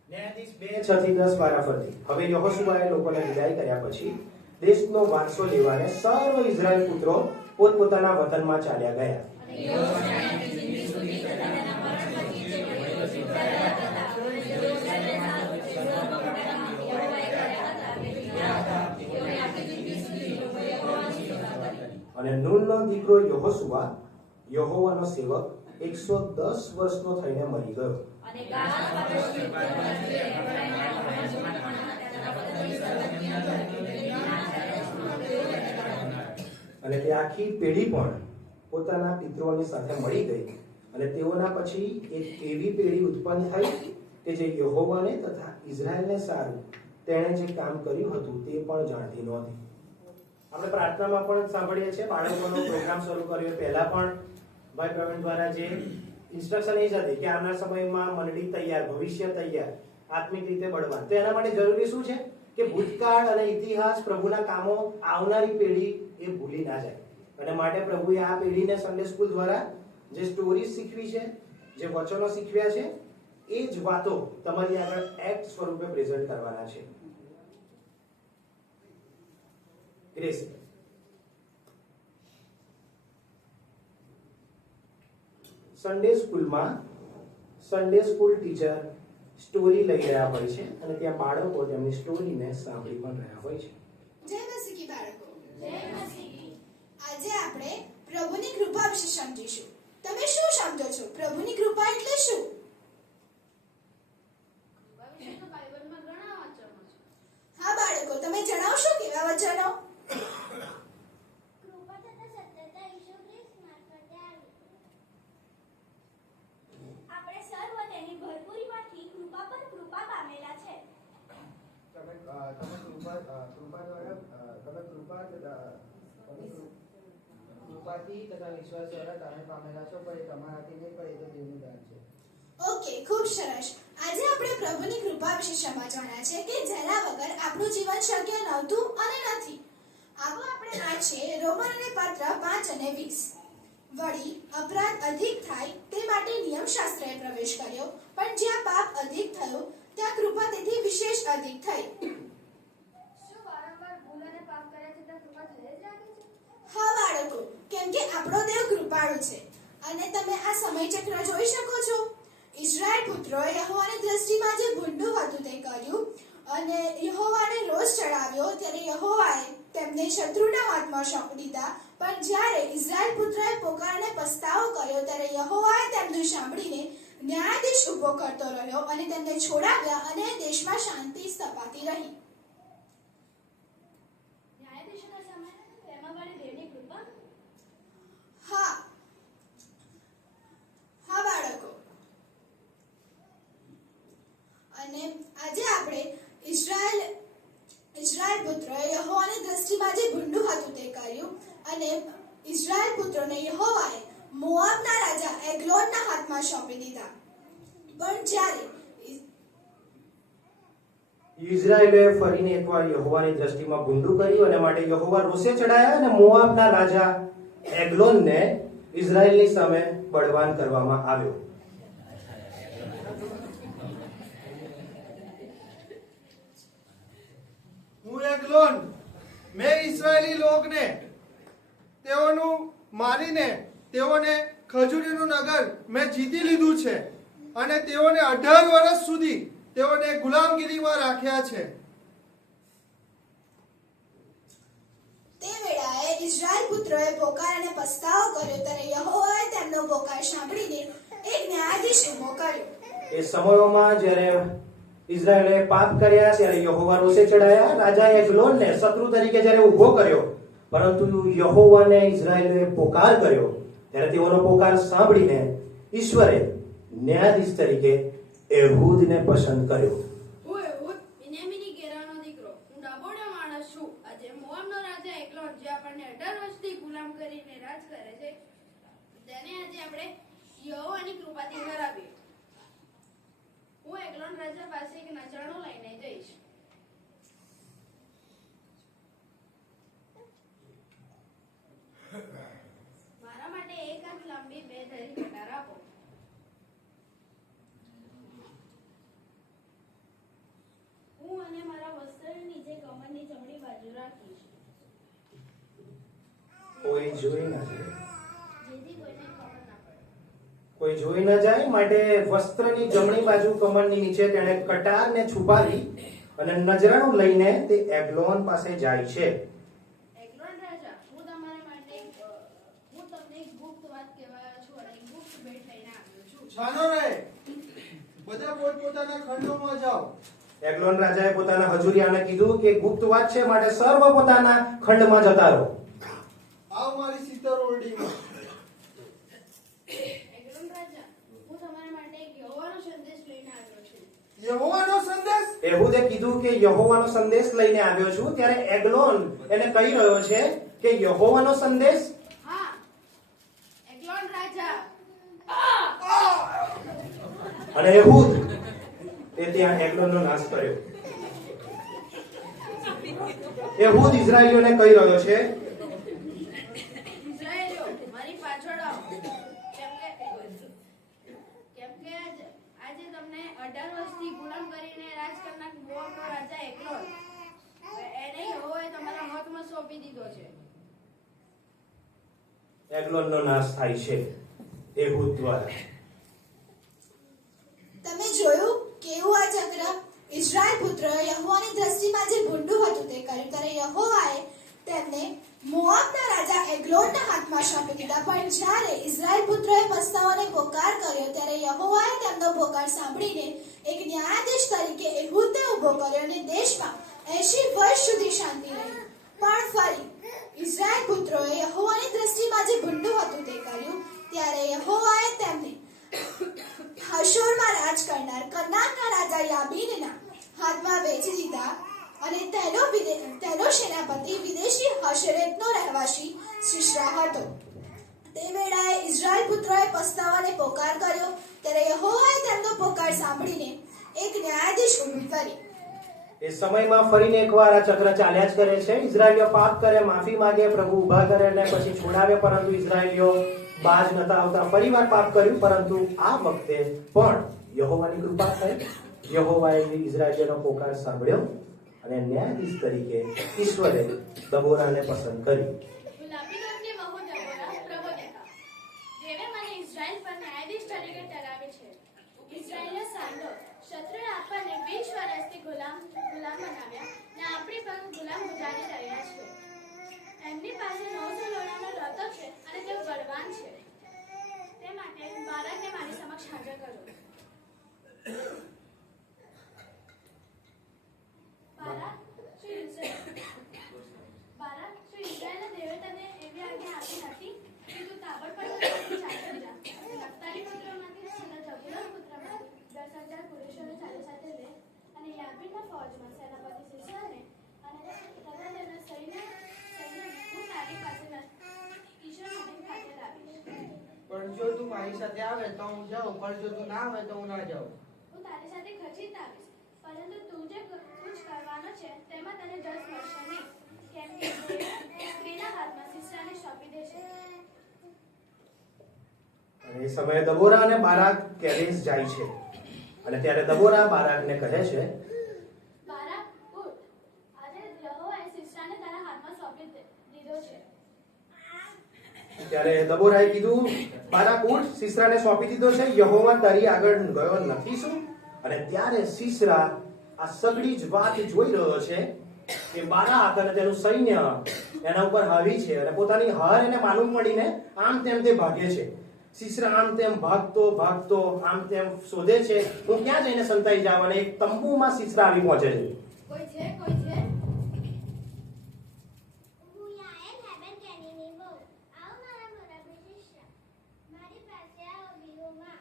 ન્યાયાધીશ 2, 6 થી 10 વારાફરતી. હવે યહોશુઆએ લોકોને વિદાય કર્યા પછી દેશનો વારસો લેવાને સર્વ ઇઝરાયલ પુત્રો પોતપોતાના વતનમાં ચાલ્યા ગયા. અને નૂનનો દીકરો યહોશુઆ, યહોવાનો સેવક, 110 વર્ષનો થઈને મરી ગયો. અને તે આખી પેઢી પણ પોતાના પિતૃઓની સાથે મળી ગઈ અને તેઓના પછી એક એવી પેઢી ઉત્પન્ન થઈ કે જે યહોવાને તથા ઇઝરાયલને સારું તેણે જે કામ કર્યું હતું તે પણ જાણતી નહોતી. આપણે પ્રાર્થનામાં પણ સાંભળીએ છીએ, બાળકોનો પ્રોગ્રામ શરૂ કર્યો પહેલા પણ ભાઈ પ્રવીણ દ્વારા જે ઇન્સ્ટ્રક્શન એ જ હતી કે આવનાર સમયમાં મંડળી તૈયાર, ભવિષ્ય તૈયાર, આત્મિક રીતે બળવાન. તો એના માટે જરૂરી શું છે કે ભૂતકાળ અને ઇતિહાસ, પ્રભુના કામો આવનારી પેઢી એ ભૂલી ના જાય. અને માટે પ્રભુએ આ પેઢીને સન્ડે સ્કૂલ દ્વારા જે સ્ટોરીઝ શીખવી છે, જે વચનો શીખવ્યા છે, એ જ વાતો તમારી આગળ એક્ટ સ્વરૂપે પ્રેઝન્ટ કરવાના છે. ગ્રેસ. સન્ડે સ્કૂલમાં સન્ડે સ્કૂલ ટીચર સ્ટોરી લઈ રહ્યા હોય છે અને ત્યાં બાળકો તેમની સ્ટોરીને સાંભળી પણ રહ્યા હોય છે. જય મસીહી બાળકો. આજે આપણે પ્રભુની કૃપા વિશે સમજીશું. તમે શું સમજો છો? પ્રભુની કૃપા એટલે શું? હા બાળકો, તમે જણાવશો કેવા વચનો? આપણે સર્વ તેની ભરપૂરીમાંથી કૃપા પર કૃપા પામેલા છે. તમે કૃપાથી તથા વિશ્વાસ દ્વારા તારણ પામેલા છો, પણ એ તમારાથી નહીં, પણ એ તો દેવનું દાન છે. ઓકે, ખૂબ સરસ. આજે આપણે પ્રભુની કૃપા વિશે સમજવાના છે કે જેના વગર આપણું જીવન શક્ય નહોતું અને નથી. આવો આપણે વાંચીએ રોમનોને પત્ર 5 અને 20. વળી અપરાધ અધિક થાય તે માટે નિયમશાસ્ત્રએ પ્રવેશ કર્યો, પણ જ્યાં પાપ અધિક થયો ત્યાં કૃપા તેથી વિશેષ અધિક થઈ. શું વારંવાર ભૂલ અને પાપ કર્યા છતાં કૃપા થઈ જ રાખે છે? હા બાળકો, કેમ કે આપણો દેવ કૃપાળુ છે. અને તમે આ સમયચક્ર જોઈ શકો છો. ઇઝરાયલ પુત્રોએ યહોવાની દ્રષ્ટિમાં જે ભૂંડું હતું તે કર્યું અને યહોવાને રોષ ચડાવ્યો ત્યારે યહોવાએ તેમને શત્રુના હાથમાં સોંપી દીધા. પણ જ્યારે ઇઝરાયલ પુત્રોએ પોકારને પસ્તાવો કર્યો ત્યારે યહોવાએ તેમનું સાંભળીને ન્યાયાધીશ ઊભો કરતો રહ્યો અને તેમને છોડાવ્યા અને દેશમાં શાંતિ સ્થપાતી રહી. ન્યાયાધીશોના સમય તેમાં વળી દેવની કૃપા. હા હા બાળકો, અને આજે આપણે ઇઝરાયલ પુત્રોએ યહોવાની દ્રષ્ટિમાં જે ભૂંડું હતું તે કર્યું અને ઇઝરાયલ પુત્રોને યહોવાએ મોઆબના રાજા એગ્લોનના હાથમાં સોંપી દીધા. પણ જ્યારે ઇઝરાયેલે ફરીને એકવાર યહોવાની દ્રષ્ટિમાં ભૂંડું કર્યું અને માટે યહોવા રોષે ચડાયા અને મોઆબના રાજા એગ્લોનને ઇઝરાયેલની સામે બળવાન કરવામાં આવ્યો. હું એગ્લોન, મેં ઇસ્રાયેલી લોકને તેઓનું મારીને તેઓને ખજૂરીનું નગર મેં જીતી લીધું છે અને તેઓને 18 વર્ષ સુધી તેઓને ગુલામગીરીમાં રાખ્યા છે. તે વેળાએ ઇઝરાયલ પુત્રોએ પોકાર અને પસ્તાવો કર્યો ત્યારે યહોવાએ તેમનો પોકાર સાંભળીને એક ન્યાયાધીશ ઊભો કર્યો. એ સમયોમાં જ્યારે ઇઝરાયેલે પાપ કર્યા ત્યારે યહોવા રોષે ચડાયા. રાજા એગ્લોનને શત્રુ તરીકે જ્યારે ઊભો કર્યો, પરંતુ યહોવાને ઇઝરાયેલે પોકાર કર્યો ત્યારે તેઓનો પોકાર સાંભળીને ઈશ્વરે ન્યાયાધીશ તરીકે એહૂદને પસંદ કર્યો. હું એહૂદ બિન્યામીની ઘેરાનો દીકરો, હું ડાબોળો માણસ છું. આજે મોઆબનો રાજા એગ્લોન જે આપણને 18 વર્ષથી ગુલામ કરીને રાજ કરે છે, તેને આજે આપણે યહોવાની કૃપાથી હરાવીએ. હું એગ્લોન રાજા પાસે એક નજરાણું લઈને જઈશ. મારા માટે 1 હાથ લાંબી 2 ધરી કટાર આપો. હું અને મારા વસ્ત્રની નીચે કમરની જમણી બાજુ રાખીશ, કોઈ જોઈ ના જાય, જેથી કોઈને ખબર ના પડે. કોઈ જોઈ ન જાય માટે વસ્ત્રની જમણી બાજુ કમરની નીચે તેણે કટારને છુપાવી અને નજરાણું લઈને તે એગ્લોન પાસે જાય છે. એગ્લોન રાજા, હું તમારા માટે હું તમને એક ગુપ્ત વાત કહેવા છું અને એક ગુપ્ત ભેટ લઈને આવ્યો છું. છાનો રહે, બધા પોતપોતાના ખંડોમાં જાઓ. એગ્લોન રાજાએ પોતાના હજુરિયાને કીધું કે ગુપ્ત વાત છે માટે સર્વ પોતાના ખંડમાં જતા રહો. આવ મારી શીતળ ઓરડીમાં. એગ્લોન રાજા, હું તમારા માટે એક યહોવાનો સંદેશ લઈને આવ્યો છું. યહોવાનો સંદેશ? એહૂદે કીધું કે યહોવાનો સંદેશ લઈને આવ્યો છું ત્યારે એગ્લોન એને કહી રહ્યો છે કે યહોવાનો સંદેશ. હા, એગ્લોન રાજા. અને એહૂદ તે ત્યાં એગ્લોનનો નાશ કર્યો. એહૂદ ઇઝરાયેલીઓને કહી રહ્યો છે ઇઝરાયેલીઓ, મારી પાછળ આવો. કેમ કે આજે તમને 18 વર્ષથી ગુલામ કરીને રાજ કરનાર મોઆબનો રાજા એગ્લોન, એને યહોવાએ તમારા હાથમાં સોંપી દીધો છે. એગ્લોનનો નાશ થાય છે એહૂદ દ્વારા. તમે જોયું કેવું આ ચક્ર? ઇઝરાયલ પુત્રોએ યહોવાની દ્રષ્ટિમાં જે ભૂંડું હતું તે કર્યું ત્યારે યહોવાએ તેમને મોઆબના રાજા એગ્લોનના હાથમાં સોંપી દીધા. પણ જ્યારે ઇઝરાયલ પુત્રોએ પસ્તાવો અને પોકાર કર્યો ત્યારે યહોવાએ તેમનો પોકાર સાંભળીને એક ન્યાયાધીશ તરીકે એહૂદને ઊભો કર્યો અને દેશમાં 80 વર્ષ સુધી શાંતિ રહી. પણ ફરી ઇઝરાયલ પુત્રોએ યહોવાની દ્રષ્ટિમાં જે ભૂંડું હતું તે કર્યું ત્યારે યહોવાએ તેમને હાશોરમાં રાજ કરનાર કનાનના રાજા યાબીનના હાથમાં વેચી દીધા અને તેનો સેનાપતિ વિદેશી હશરેતનો રહેવાસી સિસરા હતો. તે વેળાએ ઇઝરાયલ પુત્રોએ પસ્તાવો અને પોકાર કર્યો ત્યારે યહોવાએ તેમનો પોકાર સાંભળીને એક ન્યાયાધીશ ઊભી કરી. એ સમયમાં ફરીને એકવાર આ ચક્ર ચાલ્યા જ કરે છે. ઇઝરાયેલીઓ પાપ કરે, માફી માંગે, પ્રભુ ઊભા કરે અને પછી છોડાવે, પરંતુ ઇઝરાયેલીઓ બાજ નતા આવતા. ફરીવાર પાપ કર્યું, પરંતુ આ વખતે પણ યહોવાની કૃપા થઈ. યહોવાએ ઇઝરાયેલીઓનો પોકાર સાંભળ્યો અને ન્યાયાધીશ તરીકે ઈશ્વરે દબોરાને પસંદ કરી. ગુલાબી રંગની બહુ ડબોરા પ્રભુ દેખા, જેણે મને ઇઝરાયલ પર ન્યાયાધીશ તરીકે ઠરાવે છે. ઇઝરાયલે સાંભળો, શત્રુએ આપણને 20 વર્ષથી ગુલામ બનાવ્યા ને આપણી પર ગુલામ ગુજારી રહ્યા છે. એમને એમની પાસે 900 લોડાનો રથો છે અને તેઓ બળવાન છે. તે માટે બારાકને મારી સમક્ષ હાજર કરો. બારાક, શું ઇઝરાયેલના દેવે તને એવી આજ્ઞા આપી હતી કે તું તાબડતોડ ત્યાંથી ચાલી જા. નફ્તાલી પુત્રોમાંથી છેલ્લા જબૂલૂન પુત્રમાંથી 10,000 પુરુષોને સાથે લે અને યાબીનના ફૌજમાં સેનાપતિ સિસરાને અને તથા તેના સૈન્ય હું તારી પાસે કિશોર નદી ખાતે લાવીશ. પણ જો તું મારી સાથે આવે તો હું જાઉં, પણ જો તું ના આવે તો હું ના જાઉં. હું તારી સાથે ખચીત આવીશ, પરંતુ તું જે કૂચ કરવાનો છે તેમાં તને જસ મળશે નહીં, કેમ કે સ્ત્રીના હાથમાં સિસરાને સોંપી દેશે. અને એ સમયે દબોરા અને બારાક કેદેશ જાય છે અને ત્યારે દબોરા બારાકને કહે છે, બારાક, ઉઠ. આજે યહોવાએ સિસરાને તારા હાથમાં સોંપી દીધો છે. ત્યારે દબોરાએ કીધું, બારાક ઉઠ, સિસરાને સોંપી દીધો છે, યહોવા તારી આગળ ગયો નથી શું? અને ત્યારે સિસરા આ સગળી જ વાત જોઈ રહ્યો છે કે બારાક અને તેનું સૈન્ય એના ઉપર હાવી છે અને પોતાની હાર એને માલુમ પડીને આમ તેમ તે ભાગે છે. સિસરા આમ તેમ ભાગતો આમ તેમ શોધે છે હું ક્યાં જઈને સંતાઈ જાવ, અને એક તંબુમાં સિસરા આવી પહોંચે છે. કોઈ છે? હું યાએલ હેબેનકેનીની વહુ. આવો મારા મોરાબી શિષ્ય. મારી પાસે આવો બીહોમાં.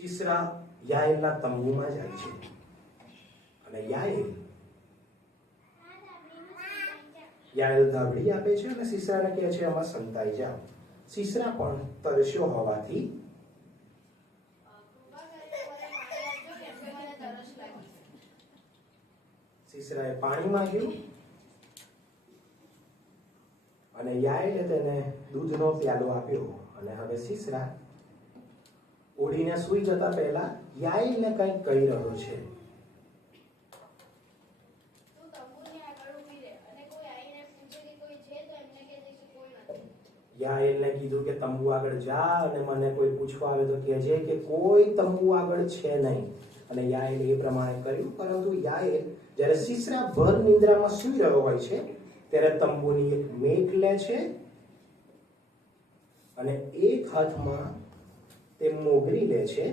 સિસરા યાએલના તંબુમાં જાય છે અને યાએલ ધાબળી આપે છે અને સિસરાને કહે છે આમાં સંતાઈ જાઓ. સિસરા પણ તરસ્યો હોવાથી સિસરાએ પાણી માંગ્યું અને યાએલે તેને દૂધનો પ્યાલો આપ્યો અને હવે સિસરા ઓઢીને સૂઈ જતા પહેલા યાએલને કંઈક કહી રહ્યો છે. તું તંબુની આગળ ઊભી રહે અને કોઈ આવીને પૂછે કે કોઈ છે તો એમને કહેજે કે કોઈ નથી. યાએલને કીધું કે તંબુ આગળ જા અને મને કોઈ પૂછવા આવે તો કહેજે કે કોઈ તંબુ આગળ છે નહીં. અને યાએલે એ પ્રમાણે કર્યું. પરંતુ યાએલ જ્યારે સિસરા ભર નિંદ્રામાં સૂઈ રહ્યો હોય છે ત્યારે તંબુની એક મેક લે છે અને એક હાથમાં તે મોગરી લે છે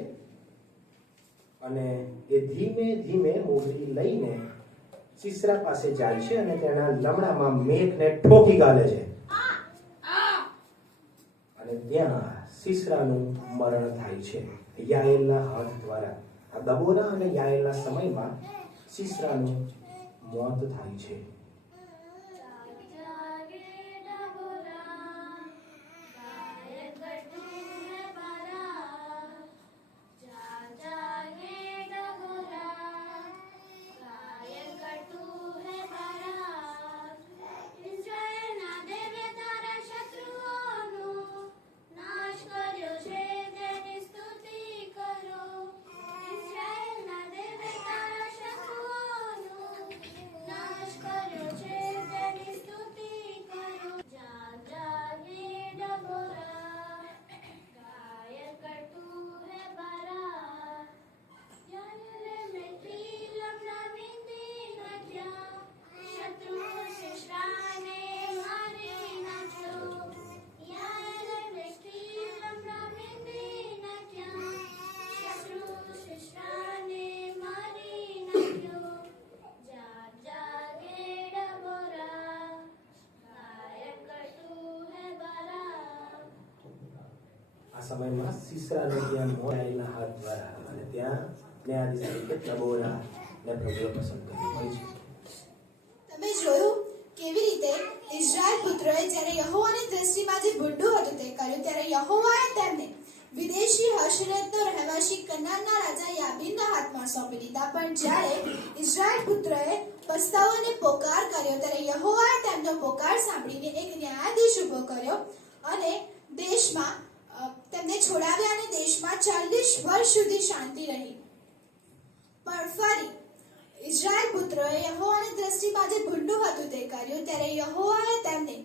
અને એ ધીમે ધીમે મોગરી લઈને સિસરા પાસે જાય છે અને તેના લમડામાં મેકને ઠોકી ગાલે છે અને ત્યાં સિસરાનું મરણ થાય છે યાએલના હાથ દ્વારા. આ દબોરા અને યાએલના સમયમાં સિસરાનું મોત થાય છે. સમયમાં સિસરાને ત્યાં મોરાયેલા હાથ દ્વારા અને ત્યાં ન્યાયાધીશ તરીકે દબોરાને પ્રભુએ પસંદ કર્યો હોય છે. તમે જોયું કેવી રીતે ઇઝરાયલ પુત્રોએ જ્યારે યહોવાની દ્રષ્ટિમાં જે ભૂંડું હતું તે કર્યું, ત્યારે યહોવાએ તેમને વિદેશી હશરતનો રહેવાસી કનાનના રાજા યાબીનના હાથમાં સોંપી દીધા. પણ જ્યારે ઇઝરાયલ પુત્રોએ પસ્તાવો અને પોકાર કર્યો ત્યારે યહોવાએ તેમનો પોકાર સાંભળીને એક ન્યાયાધીશ ઉભો કર્યો અને દેશમાં તેમને છોડાવ્યા અને દેશમાં 40 વર્ષ સુધી શાંતિ રહી. પણ ફરી ઇઝરાયલ પુત્રોએ યહોવાની દ્રષ્ટિમાં જે ભૂંડું હતું તે કર્યું, ત્યારે યહોવાએ તેમને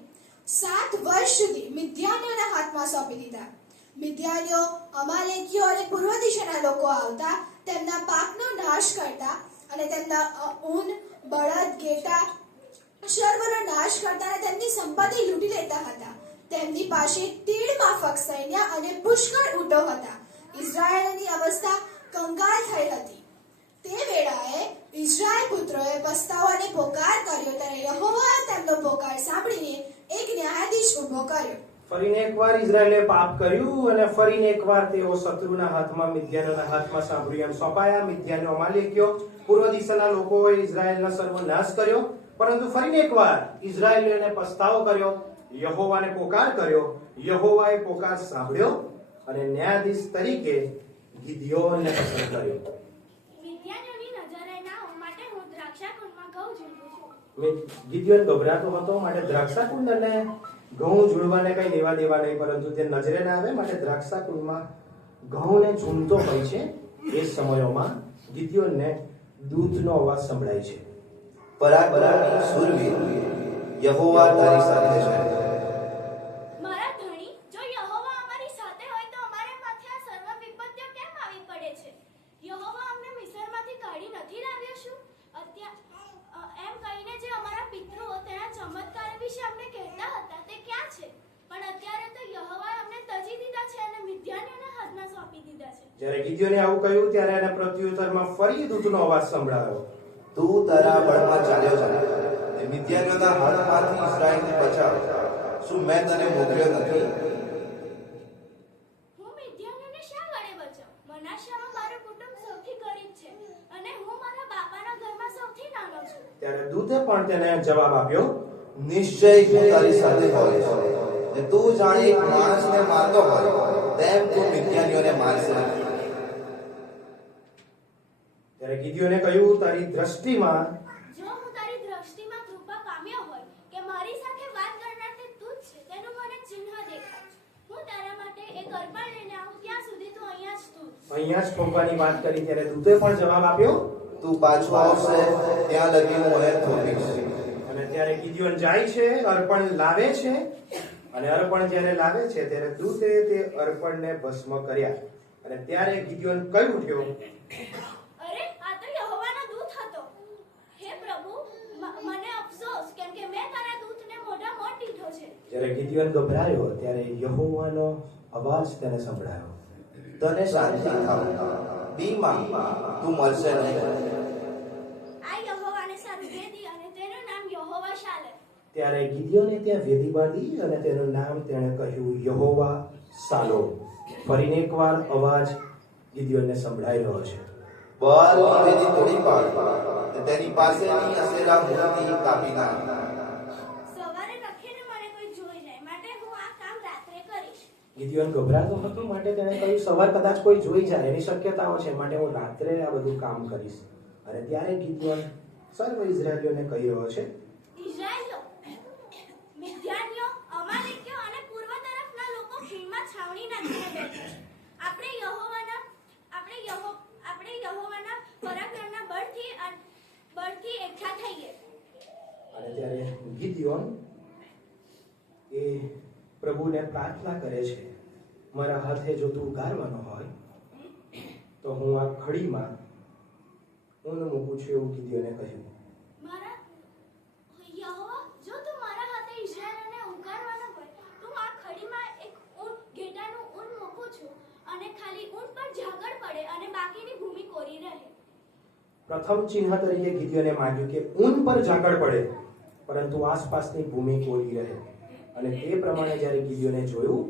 7 વર્ષ સુધી મિદ્યાનીઓના હાથમાં સોંપી દીધા. મિદ્યાનીઓ અમાલેકીઓ અને પૂર્વ દિશાના લોકો આવતા તેમના પાકનો નાશ કરતા અને તેમના ઊન, બળદ, ઘેટા સર્વનો નાશ કરતા અને તેમની સંપત્તિ લૂંટી લેતા હતા. તેમની પાસે તીડ માફક સૈન્ય અને પુષ્કળ ઊંટો હતા. ઇઝરાયેલની અવસ્થા કંગાળ થઈ હતી. તે વેળાએ ઇઝરાયેલ પુત્રોએ પસ્તાવો અને પોકાર કર્યો, ત્યારે યહોવાએ તેમનો પોકાર સાંભળીને એક ન્યાયાધીશ ઊભો કર્યો. ફરીને એકવાર ઇઝરાયેલે પાપ કર્યું અને ફરીને એકવાર તેઓ શત્રુના હાથમાં, મિદ્યાનોના હાથમાં સાંભળ્યું એમ સોંપાયા. મિદ્યાનો અમાલેકીઓ પૂર્વ દિશાના લોકોએ ઇઝરાયેલનો સર્વનાશ કર્યો, પરંતુ ફરીને એકવાર ઇઝરાયેલીઓને પસ્તાવો કર્યો, યહોવાને પોકાર કર્યો. યહોવાએ પોકાર સાંભળ્યો અને ન્યાયાધીશ તરીકે ગિદિયોનને પસંદ કર્યો. મિદ્યાનોની નજરે ના હોવા માટે હું દ્રાક્ષાકુંડમાં ઘઉં ઝૂંટું છું. ગિદિયોન ગભરાતો હતો, માટે દ્રાક્ષાકુંડ અને ઘઉં ઝૂંટવાને કઈ લેવા દેવા નહીં, પરંતુ તે નજરે ના આવે માટે દ્રાક્ષાકુંડમાં ઘઉંને ઝૂંટતો હોય છે. એ સમયોમાં ગિદિયોનને દૂતનો અવાજ સંભળાય છે. પરાક્રમી શૂરવીર, યહોવા તારી સાથે છે. મારા ધણી, જો યહોવા અમારી સાથે હોય તો અમારે માથે આ સર્વ વિપત્તિઓ કેમ આવી પડે છે? યહોવા અમને મિસ્રમાંથી કાઢી નથી લાવ્યો શું? એમ કહીને જે અમારા પિતૃઓ તેના ચમત્કાર વિશે અમને કહેતા હતા તે ક્યાં છે? પણ અત્યારે તો યહોવાએ અમને તજી દીધા છે અને મિદ્યાનીઓના હાથમાં સોંપી દીધા છે. જ્યારે ગિદિયોને આવું કહ્યું ત્યારે એને પ્રત્યુત્તરમાં ફરી દૂતનો અવાજ સંભળાયો. તું તારા બળમાં ચાલ્યો જા, એ મિદ્યાનીઓના હાથમાંથી ઇઝરાયલને બચાવ. શું મેં તને મોકલ્યો નથી? હું મિદ્યાનીઓને શા વડે બચાવું? મનાસ્યામાં મારું કુટુંબ સૌથી ગરીબ છે અને હું મારા બાપાના ઘરમાં સૌથી નાનો છું. ત્યારે દૂતે પણ તેને જવાબ આપ્યો, નિશ્ચય હું તારી સાથે હોય છે. ને તું જાણે એક માણસને મારતો હોય તેમ તું મિદ્યાનીઓને મારશે. ત્યારે ગિદિયોને કહ્યું, તારી દ્રષ્ટિમાં જો હું તારી દ્રષ્ટિમાં કૃપા પામ્યો હોય કે મારી સાથે વાત કરનાર તે તું જ છે, તેનું મને ચિહ્ન દેખાય. હું તારા માટે એક અર્પણ લઈને આવું ત્યાં સુધી તું અહીંયા જ તું. અહીંયા જ થોભવાની વાત કરી ત્યારે દૂતે પણ જવાબ આપ્યો, તું પાછો આવશે ત્યાં લગી હું મને થોભીશ. અને ત્યારે ગિદિયોન જાય છે, અર્પણ લાવે છે, અને અર્પણ જ્યારે લાવે છે ત્યારે દૂતે તે અર્પણને ભસ્મ કર્યા. અને ત્યારે ગિદિયોન કહી ઉઠ્યો, અરે આ તો યહોવાનો દૂત હતો. હે પ્રભુ, મને અફસોસ, કેમ કે મેં તારા દૂતને મોઢા મોટ દીધો છે. જ્યારે ગિદિયોન ગભરાયો ત્યારે યહોવાનો અવાજ તેને સંભળાયો, તને શાંતિ થાવ, બીમાં તું મરશે નહીં. આ યહોવાને સારું વેદી અને તેનું નામ યહોવા શાલે. ત્યારે ગિદિયોને ત્યાં વેદી બાંધી અને તેનું નામ તેણે કહ્યું યહોવા સાલો. ફરીને એકવાર અવાજ ગિદિયોનને સંભળાઈ રહ્યો છે, બાલની વેદી તોડી પાડ, તેની પાસેની અસેરા મૂર્તિ કાપી નાખ. સવારે રખીને મને કોઈ જોઈ જાય, માટે હું આ કામ રાત્રે કરીશ. ગિદિયોન ગભરાતો હતો માટે તેણે કહ્યું, સવાર કદાચ કોઈ જોઈ જાય એની શક્યતાઓ છે, માટે હું રાત્રે આ બધું કામ કરીશ. અને ત્યારે ગિદિયોન સર્વ ઇઝરાયેલીઓને કહી રહ્યો છે, ઇઝરાયેલીઓ, મિદ્યાનીઓ, અમાલેકીઓ અને પૂર્વ તરફના લોકો ખીણમાં છાવણી નાખીને બેઠા છે. આપણે યહોવાના પરાક્રમના બળથી એકઠા થઈએ. અને ત્યારે ગિદિયોન એ પ્રભુને પ્રાર્થના કરે છે, મારા હાથે જો તું ઉગારવાનો હોય તો હું આ ખડીમાં ઊન મૂકું છું, એવું ગિદિયોને કહ્યું. મારા યહોવા, જો તું મારા હાથે ઇઝરાયેલને ઉગારવાનો હોય તો હું આ ખડીમાં એક ઘેટાનું ઊન મૂકું છું અને ખાલી ઊન પર ઝાકળ પડે અને બાકીની ભૂમિ કોરી રહે. પ્રથમ ચિહ્ન તરીકે ગિદિયોને માંગ્યું કે ઊન પર ઝાકળ પડે પરંતુ આસપાસની ભૂમિ કોરી રહે. અને તે પ્રમાણે જ્યારે ગિદિયોને જોયું,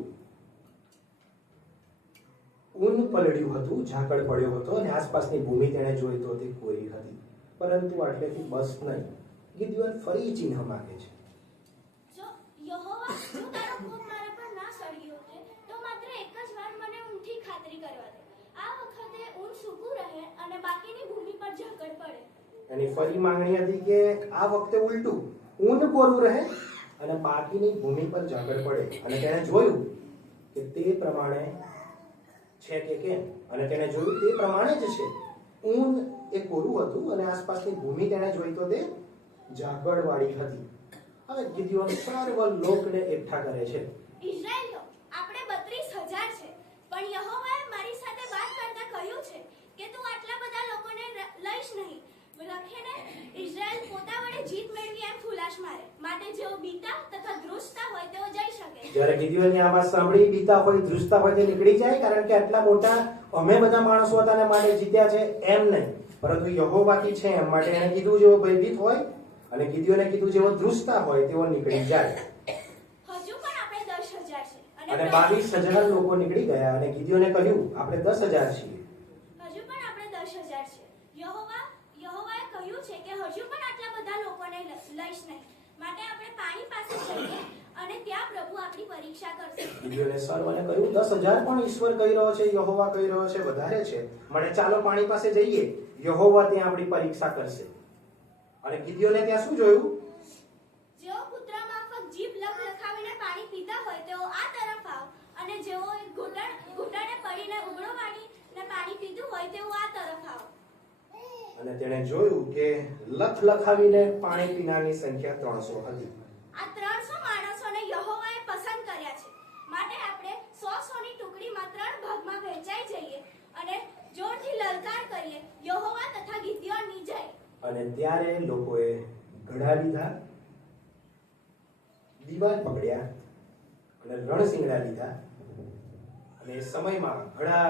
ઊન પલળ્યું હતું, ઝાકળ પડ્યો હતો અને આસપાસની ભૂમિ તેણે જોઈ તો તે કોરી હતી. પરંતુ આટલેથી બસ નહીં, ગિદિયોન ફરી ચિહ્ન માંગે છે. જો યહોવા, જો તારો કોપ મારા પર ના સળગ્યો છે તો માત્ર એક જ વાર મને ઊનથી ખાતરી કરવા દે. આ વખતે ઊન સૂકું રહે અને બાકીની ભૂમિ પર ઝાકળ પડે. એની ફરી માંગણી હતી કે આ વખતે ઉલટું, ઊન કોરું રહે અને બાકીની ભૂમિ પર ઝાકળ પડે. અને તેણે જોયું કે તે પ્રમાણે છે કે કેમ, અને તેણે જોયું તે પ્રમાણે જ છે. ઊન એ કોરું હતું અને આસપાસની ભૂમિ તેણે જોઈ તો તે ઝાકળવાળી હતી. હવે ગિદિયોન સર્વ લોકને એકઠા કરે છે. ઇઝરાયેલીઓ, આપણે 32,000 છે, પણ યહોવાએ મારી સાથે વાત કરતા કહ્યું છે કે તું આટલા બધા લોકોને લઈશ નહીં. લખે ને, ઇઝરાયલ પોતા વડે જીત મેળવી એમ ફુલાશ મારે, માટે જેઓ બીતા તથા ધ્રુજતા હોય તેઓ જઈ શકે. જ્યારે ગિદિયોને આ વાત સાંભળી, બીતા હોય ધ્રુજતા હોય તે નીકળી જાય, કારણ કે આટલા મોટા અમે બધા માણસો હતા ને માટે જીત્યા છે એમ નહીં, પરંતુ યહોવાથી છે એમ માટે એને કીધું જેવો ભયભીત હોય, અને ગિદિયોને કીધું જેવો ધ્રુજતા હોય તેવો નીકળી જાય. હજુ પણ આપણે 10,000 છે અને 22,000 લોકો નીકળી ગયા, અને ગિદિયોને કહ્યું આપણે 10,000 છીએ. હજુ પણ આપણે 10,000 છે. યહોવાએ કહ્યું છે કે હજુ પણ આટલા બધા લોકોને લઈશ નહીં, માટે આપણે પાણી પાસે જઈએ અને ત્યાં પ્રભુ આપણી પરીક્ષા કરશે. ગિદિયોને સર્વને કહ્યું 10,000 પણ ઈશ્વર કહી રહ્યો છે, યહોવા કહી રહ્યો છે વધારે છે, માટે ચાલો પાણી પાસે જઈએ, યહોવા ત્યાં આપણી પરીક્ષા કરશે. અને ગિદિયોને ત્યાં શું જોયું? જેઓ પુત્ર માફક જીભ લખાવીને પાણી પીતા હોય તેઓ આ તરફ આવ, અને જેઓ ઘૂંટણે પડીને ઉગડો પાણીને પાણી પીધું હોય તેઓ આ તરફ આવ. અને તેણે જોયું કે લખાવીને પાણી પીનારની સંખ્યા 300 હતી. આ 300 માણસોને યહોવાએ પસંદ કર્યા છે, માટે આપણે 100 ની ટુકડીમાં 3 ભાગમાં વહેંચાઈ જઈએ અને જોરથી લલકાર કરીએ, યહોવા તથા ગિદિયોનની જય. અને ત્યારે લોકોએ ઘડા લીધા, દીવાલ પકડ્યા અને રણશીંગડા લીધા, અને એ સમયમાં ઘડા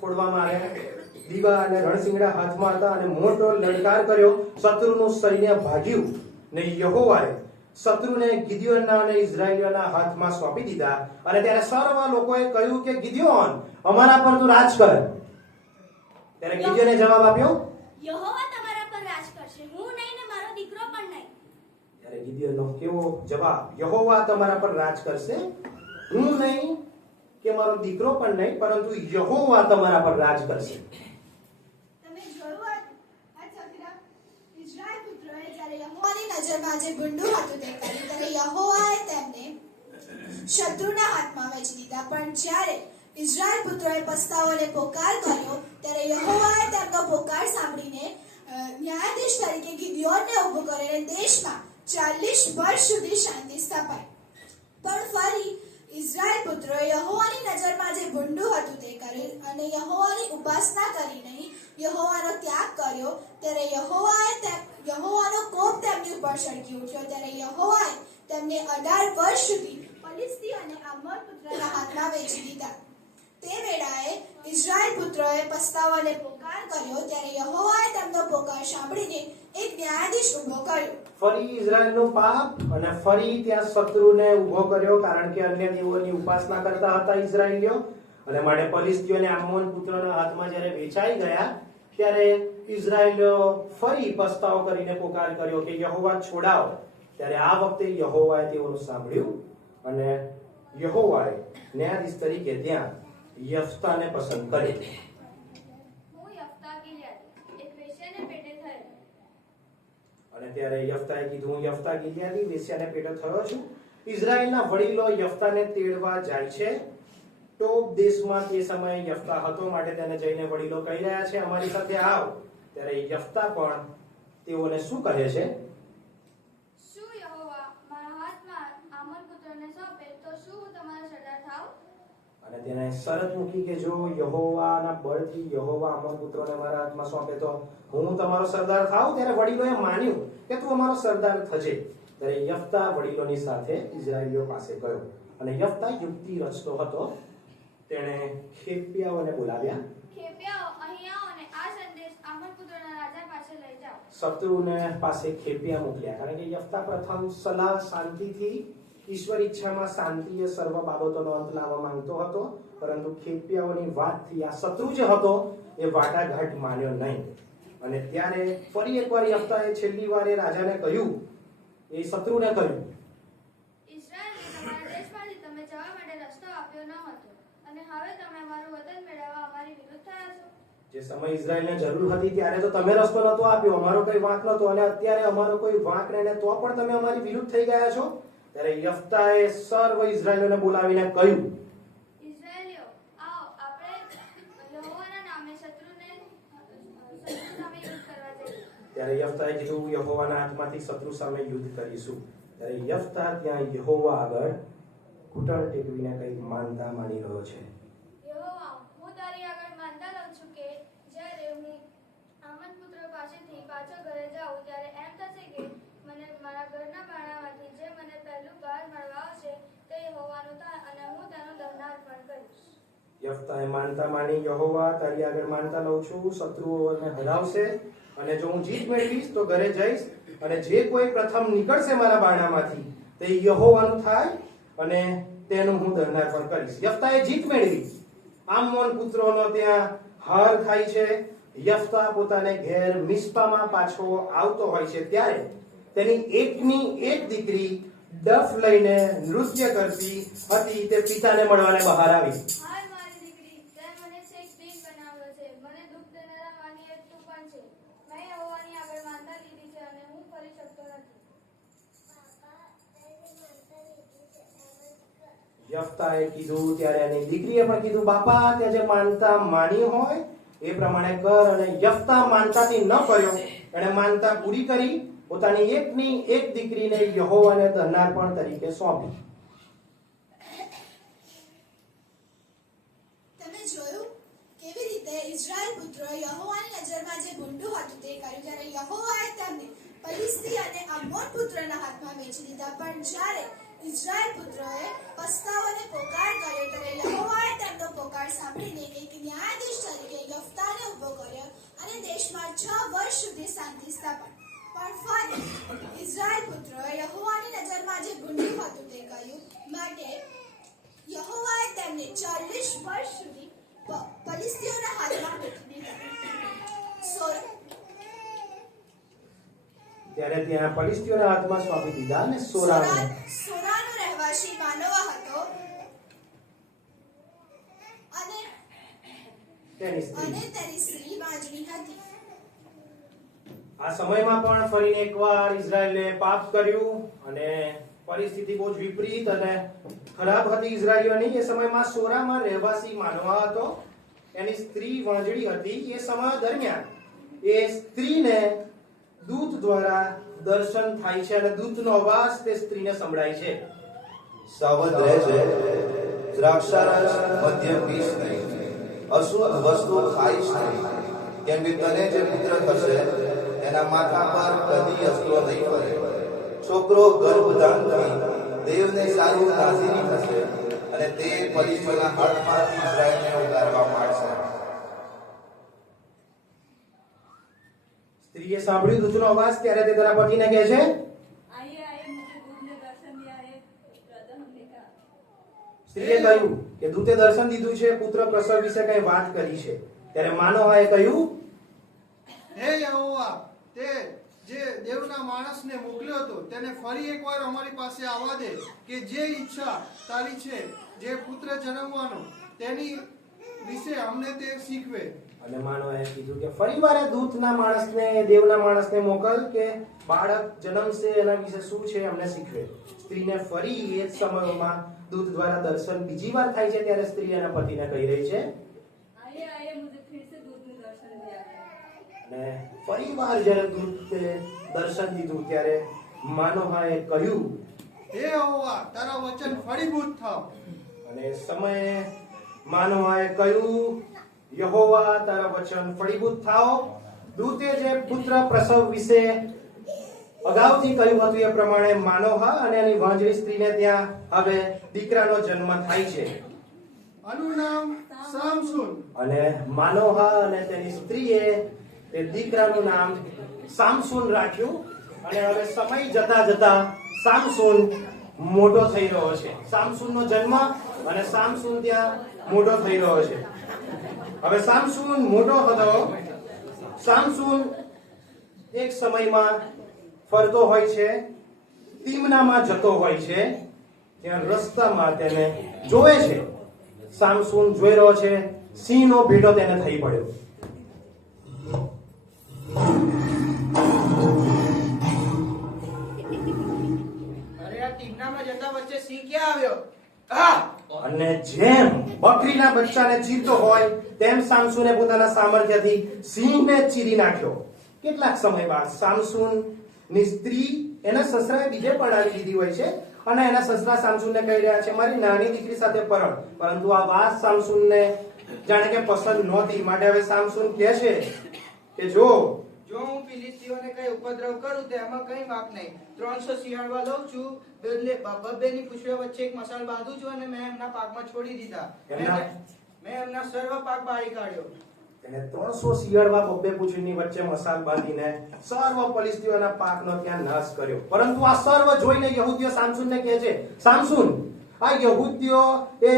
ફોડવામાં આવ્યા, દીવા અને રણશીંગડા હાથમાં હતા, અને મોટો લલકાર કર્યો, શત્રુનું સૈન્ય ભાગ્યું, ને યહોવાએ શત્રુને ગિદિયોનના અને ઇઝરાયલીઓના હાથમાં સોંપી દીધા. અને ત્યારે સર્વ લોકોએ કહ્યું કે ગિદિયોન, અમારા પર તું રાજ કર. ત્યારે ગિદિયોને જવાબ આપ્યો, યહોવા તમારા પર રાજ કરશે, હું નહીં ને મારો દીકરો પણ નહીં. ત્યારે ગિદિયોનનો કેવો જવાબ, યહોવા તમારા પર રાજ કરશે, હું નહીં કે મારો દીકરો પણ નહીં, પરંતુ યહોવા તમારા પર રાજ કરશે. તમે જોયું આ ચક્ર, ઇઝરાયલ પુત્રોએ જ્યારે યહોવાની નજરમાં જે ભૂંડું હતું તે કર્યું, ત્યારે યહોવાએ તેમને શત્રુના હાથમાં વેચી દીધા. પણ જ્યારે ઇઝરાયલ પુત્રોએ પસ્તાવો અને પોકાર કર્યો, ત્યારે યહોવાએ તેમનો પોકાર સાંભળીને ન્યાયાધીશ તરીકે ગિદિયોનને ઊભો કર્યો, અને દેશમાં 40 વર્ષ સુધી શાંતિ સ્થપાઈ. પણ ફરી ઇઝરાયલ પુત્રોએ યહોવાની નજરમાં જે ભૂંડું હતું તે કર્યું, અને યહોવાની ઉપાસના કરી નહીં, યહોવાનો ત્યાગ કર્યો. ત્યારે યહોવાનો કોપ તેમની ઉપર સળગી ઉઠ્યો. ત્યારે યહોવાએ તેમને 18 વર્ષ સુધી ફલિસ્તી અને આમોન પુત્રના હાથમાં વેચી દીધા. તે વેળાએ ઇઝરાયલ પુત્રોએ પસ્તાવો અને પોકાર કર્યો, ત્યારે યહોવાએ તેમનો પોકાર સાંભળીને એક ન્યાયાધીશ ઊભો કર્યો. ફરી ઇઝરાયલનું પાપ, અને ફરી ત્યાં શત્રુને ઊભો કર્યો, કારણ કે અન્ય દેવોની ઉપાસના કરતા હતા ઇઝરાયલીઓ, અને માટે ફલિસ્તીઓને આમોન પુત્રના હાથમાં જ્યારે વેચાઈ ગયા, ત્યારે ઇઝરાયલીઓ ફરી પસ્તાવો કરીને પોકાર કર્યો કે યહોવા છોડાવો. ત્યારે આ વખતે યહોવાએ તેઓનું સાંભળ્યું, અને યહોવાએ ન્યાયાધીશ તરીકે ત્યાં યફતાને પસંદ કર્યો. હું યફતા ગિલિયાદી, એક વેશ્યાને પેટે થયેલો. અને ત્યારે યફતાએ કીધું, હું યફતા ગિલિયાદી વેશ્યાને પેટે થયો છું. ઇઝરાયલના વડીલો યફતાને તેડવા જાય છે. ટોબ દેશમાં તે સમયે યફતા હતો, માટે તેને જઈને વડીલો કહી રહ્યા છે અમારી સાથે આવ. ત્યારે યફતા પણ તેઓને શું કહે છે? શું યહોવા મારા હાથમાં આમોન પુત્રને સોંપે તો શું હું તમારો સરદાર થાવ? અને તેને શરત મૂકી કે જો યહોવાના બળથી યહોવા આમોન પુત્રોને મારા હાથમાં સોંપે તો હું તમારો સરદાર થાવ. ત્યારે વડીલોએ માન્યું કે તું અમારો સરદાર થજે. ત્યારે યફતા વડીલોની સાથે ઇઝરાયલીઓ પાસે ગયો, અને યફતા યુક્તિ રચતો હતો. તેણે ખેપિયાઓને બોલાવ્યા. ખેપિયાઓ, અહીં આવો અને આ સંદેશ આમોન પુત્રના રાજા પાસે લઈ જાઓ. શત્રુને પાસે ખેપિયા મોકલ્યા, કારણ કે યફતા પ્રથમ સલાહ શાંતિથી, ઈશ્વર ઈચ્છામાં શાંતિએ સર્વ બાબતોનો અંત લાવવા માંગતો હતો, પરંતુ ખેપિયાઓની વાતથી આ શત્રુ જે હતો એ વાટાઘાટ માન્યો નહીં. અને ત્યારે ફરી એકવાર યફતાએ છેલ્લી વાર એ રાજાને કહ્યું, એ શત્રુને કહ્યું, ઇઝરાયલને તમારા દેશમાંથી તમે જવા માટે રસ્તો આપ્યો ન હતો, અને હવે તમે અમારું વતન મેળવવા અમારી વિરુદ્ધ થયા છો. જે સમય ઇઝરાયલને જરૂર હતી ત્યારે તો તમે રસ્તો નતો આપ્યો, અમારો કોઈ વાંક નતો, અને અત્યારે અમારો કોઈ વાંક નહીં તો પણ તમે અમારી વિરુદ્ધ થઈ ગયા છો. ત્યારે યફતાએ સર્વ ઇઝરાયલીઓને બોલાવીને કહ્યું, ઇઝરાયલીઓ, આવો આપણે યહોવાના નામે શત્રુ સામે યુદ્ધ કરવા જઈએ. ત્યારે યફતાએ કીધું, યહોવાના હાથમાંથી શત્રુ સામે યુદ્ધ કરીશું. ત્યારે યફતા ત્યાં યહોવા આગળ ઘૂંટણ ટેકવીને કંઈક માનતા માની રહ્યો છે. યહોવા, હું તારી આગળ માનતા લઉં છું કે જ્યારે હું આમોન પુત્ર પાસેથી પાછો ઘરે જાઉં યહોતા અને હું તેનો દહનાર પણ કરીશ. યફતાએ માનતા માની, યહોવા તારી આગળ માનતા લઉં છું, શત્રુઓને હરાવશે અને જો હું જીત મેળવીશ તો ઘરે જઈશ અને જે કોઈ પ્રથમ નીકળશે મારા બારણામાંથી તે યહોવાનું થાય અને તેનું હું દહનાર પણ કરીશ. યફતાએ જીત મેળવી. આમોન પુત્રોનો ત્યાં હાર થાય છે. યફતા પોતાને ઘેર મિસ્પામાં પાછો આવતો હોય છે ત્યારે તેની એકની એક દીકરી ડફ લઈને નૃત્ય કરતી હતી તે પિતાને મળવાને બહાર આવી. હાય મારી દીકરી, તે મને છેક બીક બનાવ્યો છે. મને દુઃખ દેનારા માની એક તું પણ છે. મેં યહોવાની આગળ માનતા લીધી છે અને હું ફરી શકતો નથી. યફતાએ કીધું ત્યારે એની દીકરીએ પણ કીધું, બાપા તે જે માનતા માની હોય એ પ્રમાણે કર. અને યફતા માનતાથી ન કર્યો, એણે માનતા પૂરી કરી, પોતાની એકની એક દીકરીને યહોવાને દહનાર પણ તરીકે સોંપી. તમે જોયું કેવી રીતે ઇઝરાયલ પુત્રોએ યહોવાની નજરમાં જે ભૂંડું હતું તે કર્યું. ત્યારે યહોવાએ તેમને ફલિસ્તી અને અમ્મોન પુત્રોના હાથમાં વેચી દીધા. પણ જ્યારે ઇઝરાયલ પુત્રોએ પસ્તાવાને પોકાર કર્યો ત્યારે યહોવાએ તેમનો પોકાર સાંભળીને એક ન્યાયાધીશ તરીકે યફતાને ઊભો કર્યો અને દેશમાં 6 વર્ષ સુધી શાંતિ સ્થાપન. પણ ફરી ઇઝરાયલ પુત્રોએ યહોવાની નજરમાં જે ભૂંડું હતું તે કર્યું. માટે યહોવાએ તેમને 40 વર્ષ સુધી ફલિસ્તીઓના હાથમાં વેચી દીધા. ત્યારે ત્યાં ફલિસ્તીઓના હાથમાં સોંપી દીધા અને સોરાનો રહેવાસી માનોવા હતો અને તેની સ્ત્રી. તેની સ્ત્રી વાંજણી હતી. આ સમયમાં પણ ફરીને એકવાર ઇઝરાયલે પાપ કર્યું અને પરિસ્થિતિ બહુ જ વિપરીત અને ખરાબ હતી ઇઝરાયલીઓની. એ સમયમાં સોરામાં રહેવાસી માનવા હતો, એની સ્ત્રી વાંજળી હતી. એ સમય દરમિયાન એ સ્ત્રીને દૂત દ્વારા દર્શન થાય છે અને દૂતનો અવાજ તે સ્ત્રીને સંભળાય છે. સાવધ રહેજે, દ્રાક્ષારસ મદ્ય પીશ નહીં, અશુદ્ધ વસ્તુ ખાઈશ નહીં, કેમ કે તને જે પુત્ર થશે એના માથા પર કદી અસ્ત્રો નહીં પડે. છોકરો ગર્ભધારણથી દેવને સારું નાઝીરી થશે અને તે ફલિસ્તીઓના હાથમાંથી ઇઝરાયલને ઉગારવા માંડશે. સ્ત્રીએ સાંભળ્યું દૂતનો અવાજ ત્યારે તે તેના પતિને કહે છે, સ્ત્રીએ કહ્યું કે દૂતે દર્શન દીધું છે, પુત્ર પ્રસવ વિશે કઈ વાત કરી છે. ત્યારે માનોવાએ કહ્યું, હે યહોવા, તે જે દેવના માણસને મોકલ્યો હતો તેને ફરી એકવાર અમારી પાસે આવવા દે કે જે ઈચ્છા તારી છે, જે પુત્ર જન્મવાનો તેની વિશે અમને તે શીખવે. અને માનોવાએ કીધું કે ફરીવાર દૂતના માણસને, દેવના માણસને મોકલ કે બાળક જન્મશે એના વિશે શું છે અમને શીખવે. સ્ત્રીને ફરી એ જ સમયમાં દૂત દ્વારા દર્શન બીજી વાર થાય છે ત્યારે સ્ત્રી એના પતિને કહી રહી છે, અને ફરીવાર જ્યારે દૂતે દર્શન દીધું ત્યારે માનોવાએ કહ્યું, હે યહોવા, તારા વચન ફળીભૂત થાવ. અને સમયે માનોવાએ કહ્યું, યહોવા તારા વચન ફળીભૂત થાઓ. દૂતે જે પુત્ર પ્રસવ વિશે અગાઉથી કહ્યું હતું એ પ્રમાણે માનોહા અને એની વાંજળી સ્ત્રીને ત્યાં હવે દીકરાનો જન્મ થાય છે. આનું નામ સામસુન. અને માનોહા અને તેની સ્ત્રીએ તે દીકરાનું નામ સામસુન રાખ્યું. અને હવે સમય જતા જતા સામસુન મોટો થઈ રહ્યો છે. સામસુનનો જન્મ અને સામસુન ત્યાં મોટો થઈ રહ્યો છે. હવે સામસુન મોટો હતો. સામસુન એક સમયમાં ફરતો હોય છે, તિમનામાં જતો હોય છે. ત્યાં રસ્તામાં તેને જોવે છે. સામસુન જોઈ રહ્યો છે, સિંહનો ભેટો તેને થઈ પડ્યો. અરે આ ટીમનામાં જતા વચ્ચે સિંહ ક્યાં આવ્યો? અને જેમ બકરીના બચ્ચાને ચીરતો હોય તેમ સામસુને પોતાના સામર્થ્યથી સિંહને ચીરી નાખ્યો. કેટલાક સમય બાદ સામસુનની સ્ત્રી એના સસરાએ બીજે પરણાવી લીધી હોય છે અને એના સસરા સામસુનને કહી રહ્યા છે, મારી નાની દીકરી સાથે પરણ. પરંતુ આ વાત સામસુનને જાણે કે પસંદ નહોતી. માટે હવે સામસુન કહે છે કે જો જો હું ફિલિસ્તીઓને કઈ ઉપદ્રવ કરું તો એમાં કઈ વાંક નહીં. 300 શિયાળવા લઉં છું, બબ્બેની પૂંછડીઓ વચ્ચે એક મસાલ બાંધું છું અને મેં એમના પાકમાં છોડી દીધા. મેં એમના સર્વ પાક બાળી કાઢ્યો. એને 300 શિયાળવા બબ્બે પૂંછડીની વચ્ચે મસાલ બાંધીને સર્વ ફિલિસ્તીઓના પાકનો ત્યાં નાશ કર્યો. પરંતુ આ સર્વ જોઈને યહૂદીઓ સામસૂનને કહે છે, સામસૂન, આ યહૂદીઓ એ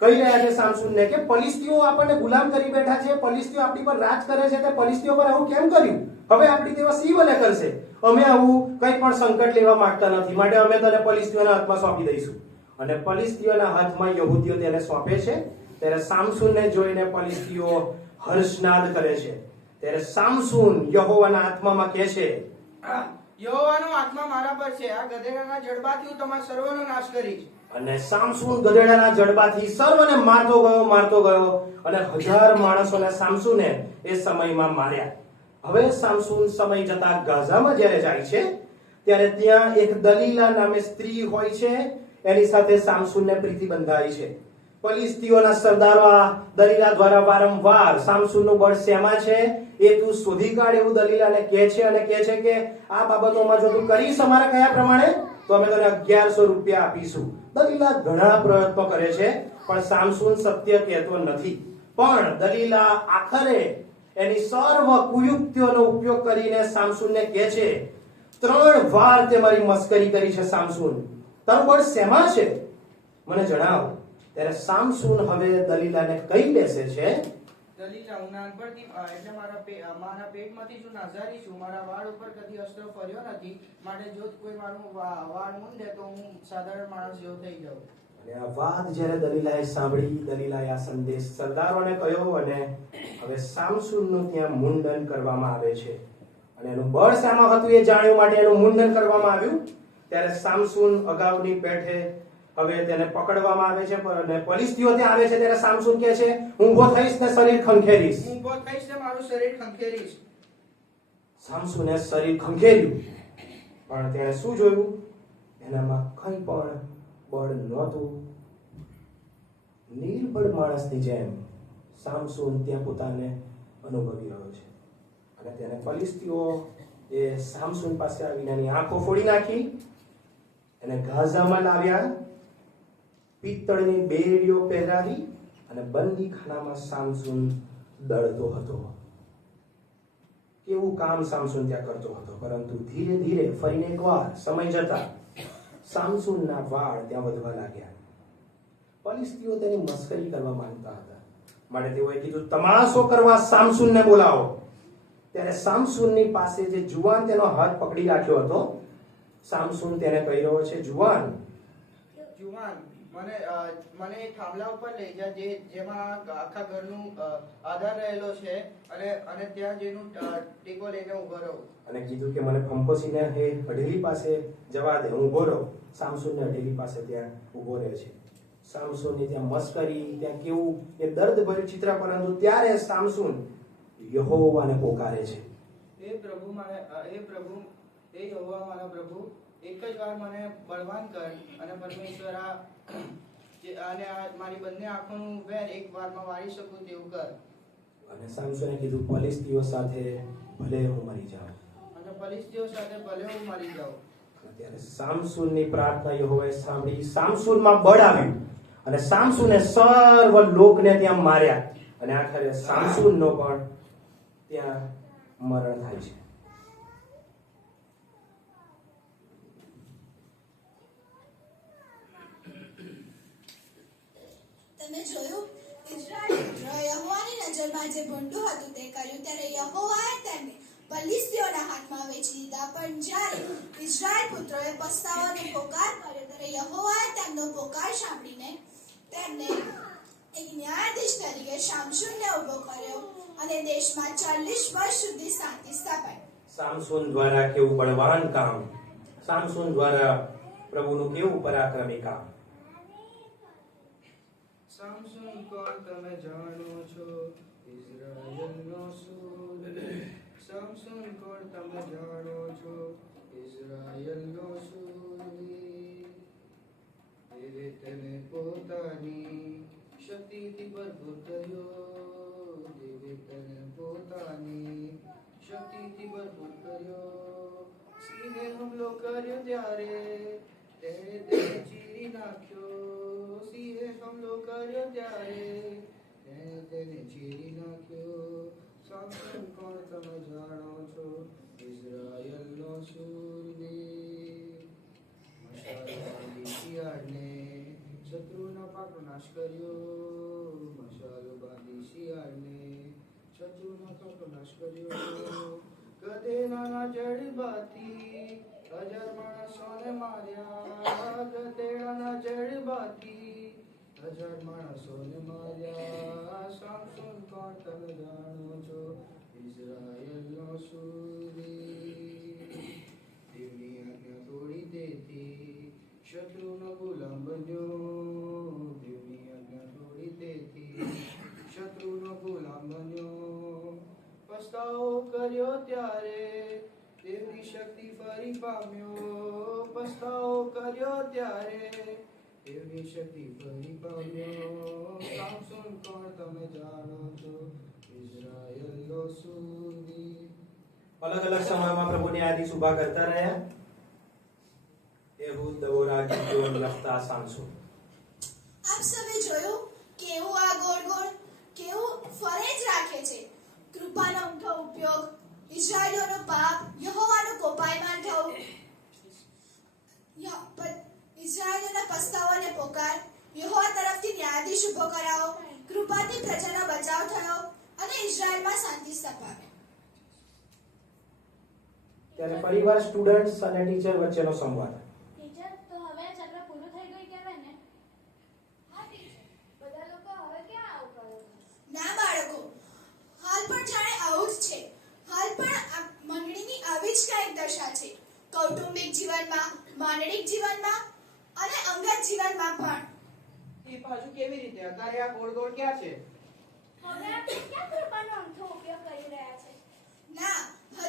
કહી રહ્યા છે સામસૂનને કે ફિલિસ્તીઓ આપણને ગુલામ કરી બેઠા છે, ફિલિસ્તીઓ આપણી પર રાજ કરે છે, તે ફિલિસ્તીઓ પર આવું કેમ કર્યું? હવે આપણી તેવા સી વલે કરશે? અમે આવું કંઈ પણ સંકટ લેવા માંગતા નથી, માટે અમે તને ફિલિસ્તીઓના હાથમાં સોંપી દઈશું. અને ફિલિસ્તીઓના હાથમાં યહૂદીઓ તેને સોંપે છે. ત્યારે સામસૂનને જોઈને ફિલિસ્તીઓ હર્ષનાદ કરે છે. ત્યારે સામસૂન યહોવાના આત્મામાં કહે છે, યહોવાનો આત્મા મારા પર છે. આ ગધેડાના જડબાથી હું તમારા સર્વનો નાશ કરીશ. અને સામસૂન ગધેડાના જડબાથી સર્વને મારતો ગયો અને 1000 માણસોને સામસૂને એ સમયમાં માર્યા. હવે સામસૂન સમય જતા ગાઝામાં જ્યારે જાય છે ત્યારે ત્યાં એક દલીલા નામે સ્ત્રી હોય છે. એની સાથે સામસૂનને પ્રીતિ બંધાય છે. ફિલિસ્તીઓના સરદારો દલીલા દ્વારા વારંવાર સામસૂનનું બળ શેમાં છે એ તું શોધી કાઢ એવું દલીલાને કહે છે અને કહે છે કે આ બાબતોમાં જો તું કરીશ અમારા કયા પ્રમાણે તો અમે તને 1100 રૂપિયા આપીશું. દલીલા ઘણા પ્રયત્નો કરે છે પણ સામસૂન સત્ય કહેતો નથી. પણ દલીલા આખરે એની સર્વ કુયુક્તિઓનો ઉપયોગ કરીને સામસૂનને કહે છે, 3 વાર તે મારી મસ્કરી કરી છે સામસૂન, તારું બળ શેમાં છે મને જણાવ. ત્યારે સામસૂન હવે દલીલાને કહી બેસે છે, દલીલા, હું નાનપણથી એટલે મારા પેટમાંથી હું નાઝારી છું. મારા વાળ ઉપર કદી અસ્ત્ર ફર્યો નથી, માટે જો કોઈ મારું વાળ મૂંડે તો હું સાધારણ માણસ જેવો થઈ જાઉં. અને આ વાત જ્યારે દલીલાએ સાંભળી, દલીલાએ આ સંદેશ સરદારોને કહ્યો અને હવે સામસૂનનું ત્યાં મુંડન કરવામાં આવે છે. અને એનું બળ શામાં હતું એ જાણ્યું માટે એનું મુંડન કરવામાં આવ્યું. ત્યારે સામસૂન અગાઉની પેઠે હવે તેને પકડવામાં આવે છે અને ફિલિસ્તીઓ ત્યાં આવે છે. ત્યારે સામસૂન કહે છે, હું ઊભો થઈશ ને શરીર ખંખેરીશ. હું ઊભો થઈશ ને મારું શરીર ખંખેરીશ. સામસૂને શરીર ખંખેર્યું પણ તેણે શું જોયું? એનામાં કંઈ પણ બળ નહોતું. નિર્બળ માણસની જેમ સામસૂન ત્યાં પોતાને અનુભવી રહ્યો છે. અને તેને ફિલિસ્તીઓ એ સામસૂન પાસે આવીને એની આંખો ફોડી નાખી, એને ગાઝામાં લાવ્યા, પિત્તળની બેડીઓ પહેરાવી અને બંદીખાનામાં સામસૂન દળતો હતો. કેવું કામ સામસૂન ત્યાં કરતો હતો. પરંતુ ધીરે ધીરે ફરીને એકવાર સમય જતા સામસૂનના વાળ ત્યાં વધવા લાગ્યા. ફિલિસ્તીઓ તેની મસ્કરી કરવા માંગતા હતા, માટે તેઓએ કીધું, તમાશો કરવા સામસૂનને બોલાવો. ત્યારે સામસૂનની પાસે જે જુવાન તેનો હાથ પકડી રાખ્યો હતો, સામસૂન તેને કહી રહ્યો છે, જુવાન, મને થાંભલા ઉપર લઈ જા જેમાં આખા ઘરનું આધાર રહેલો છે અને ત્યાં જેનું ટેકો લઈને ઉભો રહું. અને કીધું કે મને ફંપોસીને એ અઢેલી પાસે જવા દે, હું ઉભો રહું. સામસૂનને અઢેલી પાસે ત્યાં ઉભો રહે છે. સામસૂનની ત્યાં મસ્કરી, ત્યાં કેવું એ દર્દભર્યું ચિત્ર. પરંતુ ત્યારે સામસૂન યહોવાને પોકારે છે, હે પ્રભુ, હે યહોવા મારા પ્રભુ, એક જ વાર મને બળવાન કર અને પરમેશ્વર અને મારી બંને આંખોનું વેર એક વારમાં વાળી શકું તેવું કર. અને સામસૂને કીધું, ફિલિસ્તીઓ સાથે ભલે હું મરી જાઉં. અને ફિલિસ્તીઓ સાથે ભલે હું મરી જાઉં. ત્યારે સામસૂનની પ્રાર્થના યહોવાએ સાંભળી. સામસૂનમાં બળ આવ્યું અને સામસૂને સર્વ લોકને ત્યાં માર્યા. અને આખરે સામસૂનનો પણ ત્યાં મરણ થાય છે. તમે જોયું, ઇઝરાયેલ યહોવાની નજરમાં જે ભંડું હતું તે કર્યું ત્યારે યહોવાએ તેમને ફિલિસ્તીઓના હાથમાં વેચી દીધા. પણ જ્યારે ઇઝરાયેલ પુત્રોએ પસ્તાવો અને પોકાર કર્યો ત્યારે યહોવાએ તેમનો પોકાર સાંભળીને તેમને એક ન્યાયાધીશ તરીકે સામસૂનને ઉભો કર્યો અને દેશમાં 40 વર્ષ સુધી શાંતિ સ્થાપાઈ. સામસૂન દ્વારા કેવું બળવાન કામ, સામસૂન દ્વારા પ્રભુનું કેવું પરાક્રમી કામ. સામસૂન કોણ તમે જાણો છો, ઇઝરાયેલનો સૂર. સામસૂન કોણ તમે જાણો છો, ઇઝરાયેલનો સૂર. દેવે તેને પોતાની શક્તિથી ભરપૂર કર્યો, દેવે તેને પોતાની શક્તિથી ભરપૂર કર્યો. સિંહે હુમલો કર્યો ત્યારે તેણે તેને ચીરી નાખ્યો. સિંહે હુમલો કર્યો ત્યારે તેણે તેને ચીરી નાખ્યો. સામસોન કોણ તમે જાણો છો? ઇઝરાયલનો શૂરવીર. મશાલવાળી શિયાળને શત્રુના પાકનો નાશ કર્યો. મશાલો બાંધી શિયાળને શત્રુનો પાકનો નાશ કર્યો. ગધેડાના જડબાથી 1000 માણસોને માર્યા. ગધેડાના જડબાથી 1000 માણસોને માર્યા. સામસોન કોણ તમે જાણો છો? ઇઝરાયલનો શૂરવીર. દેવની આજ્ઞા તોડી તેથી શત્રુનો ગુલામ બન્યો. દેવની આજ્ઞા તોડી તેથી શત્રુનો ગુલામ બન્યો. પસ્તાવો કર્યો ત્યારે દેવની શક્તિ ફરી પામ્યો. પસ્તાવો કર્યો ત્યારે દેવની શક્તિ ફરી પામ્યો. સામસોન કોણ તમે જાણો છો? ઇઝરાયલનો શૂરવીર. અલગ અલગ સમયમાં પ્રભુની આદિશ ઉભા કરતા રહ્યા. એહૂદ, દબોરા, ગિદોન, યફતા, સામસોન. આપ સૌએ જોયું કેવું આ ગોળ કેવું ફરે જ રાખે છે. કૃપાનો ઊંઠો ઉપયોગ, ઇઝરાયલીઓનું પાપ, યહોવાનું કોપાયમાન થવું, ઇઝરાયલીઓના પસ્તાવાને પોકાર, યહોવા તરફથી ન્યાયાધીશ ઉભો કરાવો, કૃપાથી પ્રજાનો બચાવ થયો અને ઇઝરાયલમાં શાંતિ સ્થપાવી. ત્યારે ફરીવાર સ્ટુડન્ટ્સ અને ટીચર વચ્ચેનો સંવાદ. ટીચર, તો હવે આ ચક્ર પૂરું થઈ ગયું કહેવાય ને? હા ટીચર, બધા લોકો હવે ક્યાં આવું કરે? ના બાળકો, હાલ પણ જાણે આવું જ છે. હાલ પણ આ મંડળીની આવી જ કંઈક દશા છે. કૌટુંબિક જીવનમાં, માનડિક જીવનમાં અને અંગત જીવનમાં પણ. એ પાછું કેવી રીતે? અત્યારે આ ગોળ ક્યાં છે? હવે આપણે ક્યાં કૃપાનો અંગઠો ઉપયોગ કરી રહ્યા છે? ના,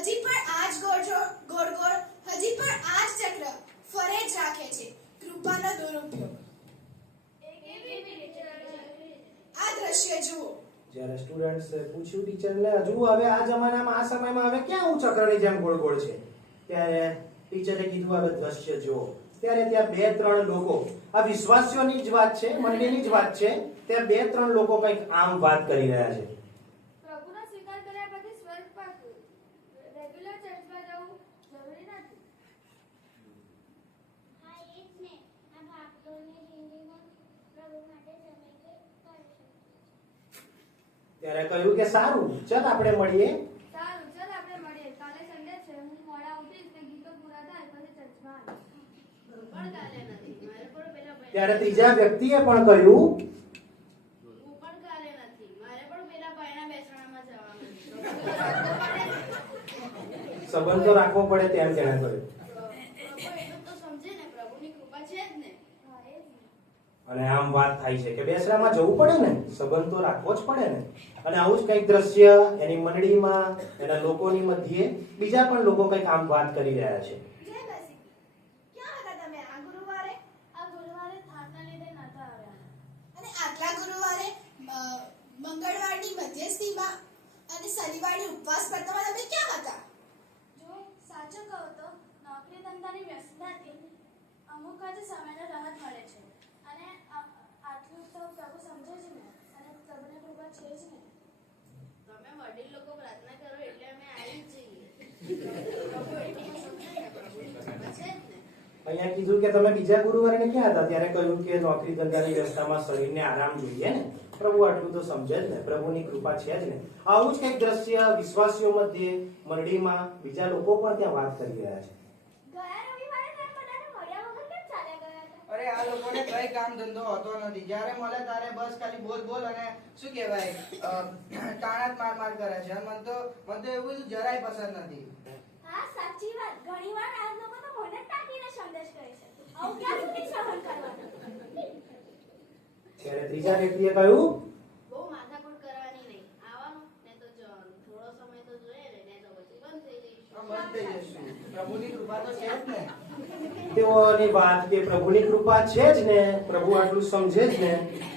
હજી પણ આ જ ગોળ હજી પણ આ જ ચક્ર ફરે જ રાખે છે. કૃપાનો દુરુપયોગ. એ કેવી રીતે? આ દ્રશ્ય જુઓ. જ્યારે સ્ટુડન્ટ્સ પૂછ્યું ટીચરને, હજુ હવે આ જમાનામાં આ સમયમાં હવે ક્યાં હું ચક્રની જેમ ગોળ ગોળ છે? ત્યારે ટીચરે કીધું હવે દ્રશ્ય જુઓ. ત્યારે ત્યાં 2-3 લોકો, આ વિશ્વાસીઓની જ વાત છે, મંડળીની જ વાત છે, ત્યાં 2-3 લોકો કંઈક આમ વાત કરી રહ્યા છે. પ્રભુનો સ્વીકાર કર્યા પછી સ્વર્ગ પર રેગ્યુલર ચર્ચમાં જવું જરૂરી નથી. હા, એ જ ને. આ ભાગદોડની જિંદગીમાં પ્રભુ માટે સમય કે કરી શકીએ. ત્યારે કહ્યું કે સારું, ચાલ આપણે મળીએ. સારું, ચાલ આપણે મળીએ. કાલે સન્ડે છે, હું મોડા ઉઠીશ ને ગીતો પૂરા થાય પછી ચર્ચમાં આવીશ. પણ કાલે નથી. મારે પણ પેલા ત્યારે ત્રીજા વ્યક્તિએ પણ કહ્યું, હું પણ કાલે નથી. મારે પણ પેલા ભાઈના બેસણામાં જવાનું છે. સંબંધ તો રાખવો પડે તેમ તેણે કહ્યું. પ્રભુ એટલું તો સમજે ને, પ્રભુની કૃપા છે જ ને. હા, એ જ ને. અને આમ વાત થાય છે કે બેસરામાં જવું પડે ને, સંબંધ તો રાખવો જ પડે ને. અને આવું જ કંઈક દ્રશ્ય એની મંડળીમાં, એના લોકોની મધ્યે બીજા પણ લોકો કંઈક આમ વાત કરી રહ્યા છે. જય મસીહ. ક્યાં હતા તમે આ ગુરુવારે? આ ગુરુવારે થાકના લીધે નહોતા આવ્યા. અને આગલા ગુરુવારે મંગળવારની મધ્યસ્થીમાં અને શનિવારની ઉપવાસ પ્રાર્થનામાં તમે ક્યાં હતા? જો સાચું કહું તો નોકરી ધંધાની વ્યસ્તતાથી અમુક જ સમયનો રાહત મળે છે. અને આટલું તો પ્રભુ સમજે જ ને, અને પ્રભુની કૃપા છે જ ને. તમે વડીલ લોકો પ્રાર્થના કરો એટલે અમે આવી જ જઈએ. પ્રભુ એટલું તો સમજે ને, પ્રભુની કૃપા છે જ ને. અહીંયા કીધું કે તમે બીજા ગુરુવારે ક્યાં હતા? ત્યારે કહ્યું કે નોકરી ધંધાની વ્યવસ્થામાં શરીરને આરામ જોઈએ ને. પ્રભુ આટલું તો સમજે જ ને, પ્રભુની કૃપા છે જ ને. આવું જ કંઈક દ્રશ્ય વિશ્વાસીઓ મધ્યે, મંડળીમાં બીજા લોકો પણ ત્યાં વાત કરી રહ્યા છે. ગયા રવિવારે તમે બધાને મળ્યા વગર કેમ ચાલ્યા ગયા હતા? અરે આ લોકોને કઈ કામ ધંધો હોતો નથી. જ્યારે મળે ત્યારે બસ ખાલી બોલ અને શું કહેવાય તાણા માર કરે છે. મને તો એવું બધું જરાય પસંદ નથી. હા, સાચી વાત. ઘણીવાર આ લોકો તો મને જ તાકીને સંદેશ કરે છે. આવું ક્યાં સુધી સહન કરવાનું? ત્યારે ત્રીજા વ્યક્તિએ કહ્યું, બહુ માથાકૂટ કરવાની નહીં. આવવાનું ને તો જવાનું. થોડો સમય તો જોઈએ ને તો પછી બંધ થઈ જઈશું. બંધ થઈ જશું. પ્રભુની કૃપા તો છે જ ને. તેઓની વાત કે પ્રભુની કૃપા છે જ ને, પ્રભુ આટલું સમજે જ ને,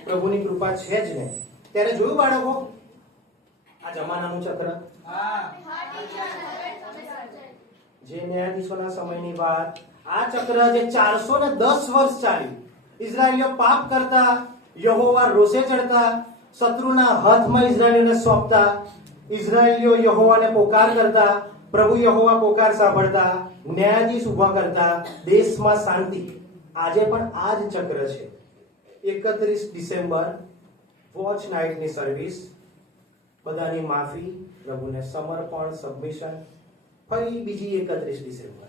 પ્રભુની કૃપા છે જ ને. ત્યારે જોયું બાળકો આ જમાનાનું ચક્ર. હા. હા, જે ન્યાયાધીશોના સમયની વાત, આ ચક્ર જે 410 વર્ષ ચાલ્યું, ઇઝરાયલીઓ પાપ કરતા, યહોવા રોષે ચડતા, શત્રુના હાથમાં ઇઝરાયલીઓને સોંપતા, ઇઝરાયલીઓ યહોવાને પોકાર કરતા, પ્રભુ યહોવા પોકાર સાંભળતા, ન્યાયાધીશ ઉભા કરતા, દેશમાં શાંતિ. આજે પણ આ જ ચક્ર છે. 31 ડિસેમ્બર વોચ નાઇટની સર્વિસ, બધાની માફી, પ્રભુને સમર્પણ, સબમિશન. ફરી બીજી 31 ડિસેમ્બર,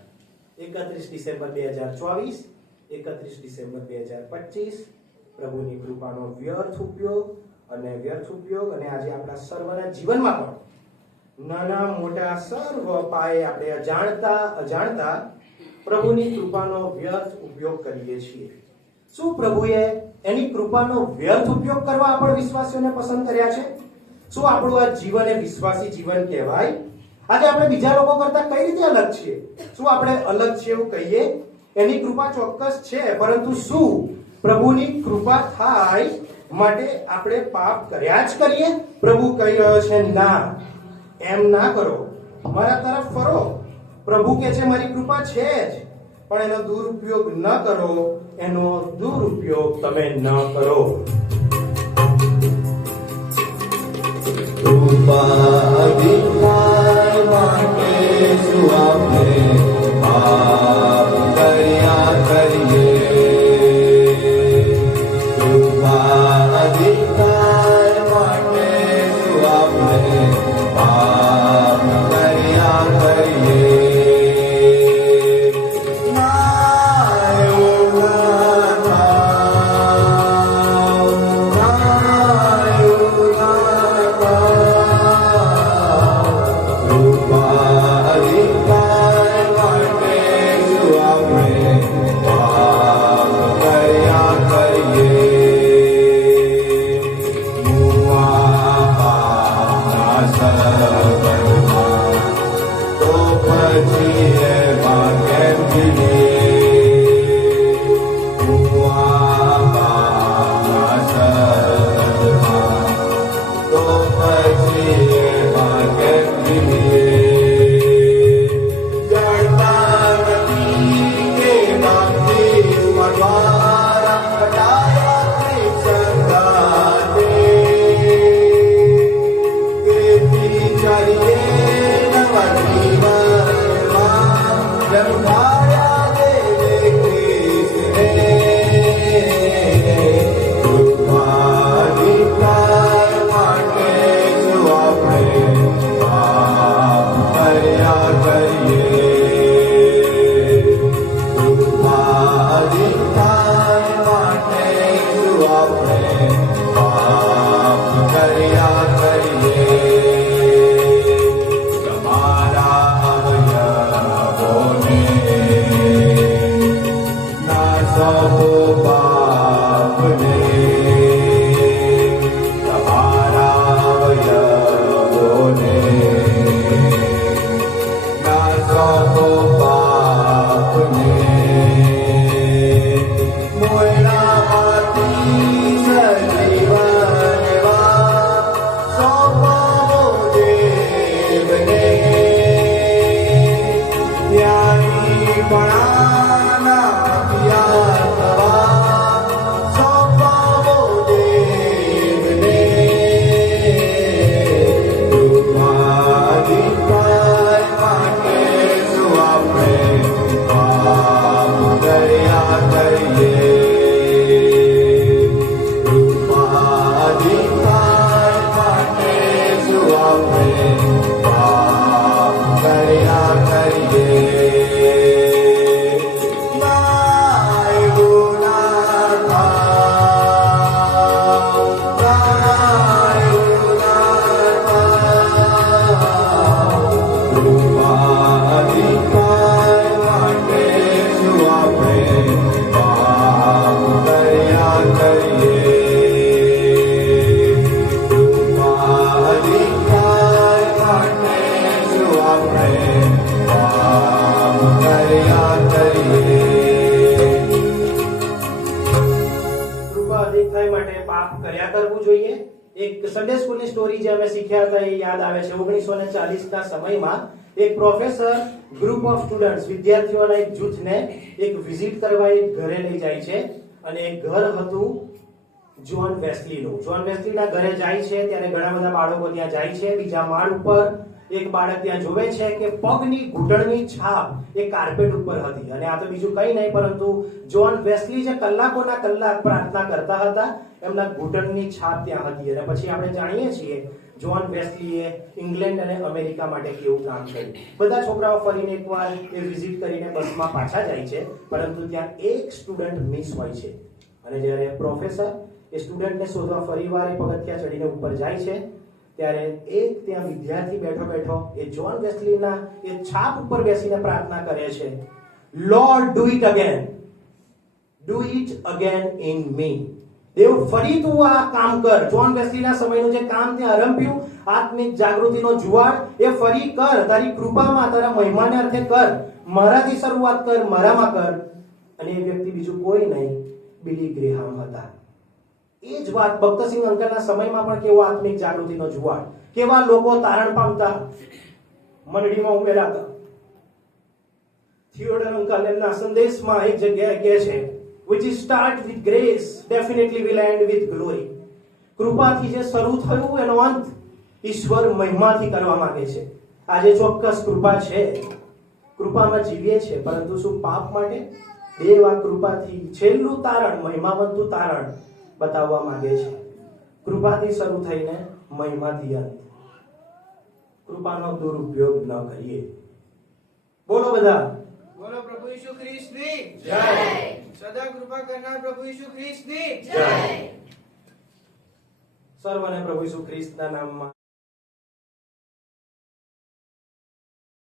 31 ડિસેમ્બર 2024, 31 ડિસેમ્બર 2025, પ્રભુની કૃપાનો વ્યર્થ ઉપયોગ અને આજે આપણા સર્વના જીવનમાં પણ નાના મોટા સર્વ પાયે આપણે અજાણતા પ્રભુની કૃપાનો વ્યર્થ ઉપયોગ કરીએ છીએ. શું પ્રભુએ એની કૃપાનો વ્યર્થ ઉપયોગ કરવા આપણા વિશ્વાસીઓને પસંદ કર્યા છે? શું આપણું આ જીવન એ વિશ્વાસી જીવન કહેવાય? આજે આપણે બીજા લોકો કરતા કઈ રીતે અલગ છીએ? શું આપણે અલગ છીએ એવું કહીએ? એની કૃપા ચોક્કસ છે, પરંતુ શું પ્રભુની કૃપા થાય માટે આપણે પાપ કર્યા જ કરીએ? પ્રભુ કહી રહ્યો છે, ના, એમ ના કરો, મારા તરફ ફરો. પ્રભુ કહે છે મારી કૃપા છે જ, પણ એનો દુરુપયોગ ન કરો. એનો દુરુપયોગ તમે ન કરો. કૃપા અધિકાર માટે શું આપણે પાપ કર્યા કરીએ? કૃપા અધિકાર માટે શું આપણે પાપ કર્યા કરીએ? સન્ડે સ્કૂલની સ્ટોરી જે અમે શીખ્યા હતા એ યાદ આવે છે. 1940 ના સમયમાં એક પ્રોફેસર ગ્રુપ ઓફ સ્ટુડન્ટ્સ વિદ્યાર્થીઓના એક જૂથને એક વિઝિટ કરવા એક ઘરે લઈ જાય છે અને એ ઘર હતું જ્હોન વેસ્લીનું. જ્હોન વેસ્લીના ઘરે જાય છે ત્યારે ઘણા બધા બાળકો ત્યાં જાય છે. બીજા માળ ઉપર એક બાળક ત્યાં જોવે છે કે પગની ઘૂંટણની છાપ એ કાર્પેટ ઉપર હતી અને આ તો બીજું કંઈ નહીં પરંતુ જ્હોન વેસ્લી જે કલાકોના કલાક પ્રાર્થના કરતા હતા એમના ઘૂંટણની છાપ ત્યાં હતી. અને પછી આપણે જાણીએ છીએ જ્હોન વેસ્લીએ ઇંગ્લેન્ડ અને અમેરિકા માટે કેવું કામ કર્યું. બધા છોકરાઓ ફરીને એકવાર એ વિઝિટ કરીને બસમાં પાછા જાય છે પરંતુ ત્યાં એક સ્ટુડન્ટ મિસ હોય છે અને જ્યારે પ્રોફેસર એ સ્ટુડન્ટને શોધવા ફરીવાર એ પગથિયા ચડીને ઉપર જાય છે ત્યારે એક ત્યાં વિદ્યાર્થી બેઠો બેઠો એ જ્હોન વેસ્લીના એ છાપ ઉપર બેસીને પ્રાર્થના કરે છે, Lord do it again in me. દેવ ફરી તું આ કામ કર. જ્હોન વેસ્લીના સમયનું જે કામ ત્યાં આરંભ્યું, આત્મિક જાગૃતિનો જુવાળ, એ ફરી કર. તારી કૃપામાં, તારા મહિમાને અર્થે કર. મારાથી શરૂઆત કર, મારામાં કર. અને એ વ્યક્તિ બીજું કોઈ નહીં, બિલી ગ્રેહામ હતા. એ જ વાત ભક્તસિંહ અંકલના સમયમાં પણ કેવો આત્મિક જાગૃતિનો જુવાળ, કેવા લોકો તારણ પામતા, મંડળીમાં ઉમેરાતા. થિયોડર અંકલ એમના સંદેશમાં એક જગ્યાએ કહે છે, which is start with grace definitely will end with glory. કૃપાથી જે શરૂ થયું એનો અંત ઈશ્વર મહિમાથી કરવા માંગે છે. આજે ચોક્કસ કૃપા છે, કૃપામાં જીવીએ છે, પરંતુ શું પાપ માટે? દેવ આ કૃપાથી છેલ્લું તારણ, મહિમાવંતું તારણ બતાવવા માંગે છે. કૃપાથી શરૂ થઈને મહિમાથી અંત. કૃપાનો દુરુપયોગ ન કરીએ. બોલો બધા. બોલો પ્રભુ ઈસુ ખ્રિસ્તની જય. સદા કૃપા કરનાર પ્રભુ ઈસુ ખ્રિસ્તની જય. સર્વને પ્રભુ ઈસુ ખ્રિસ્તના નામમાં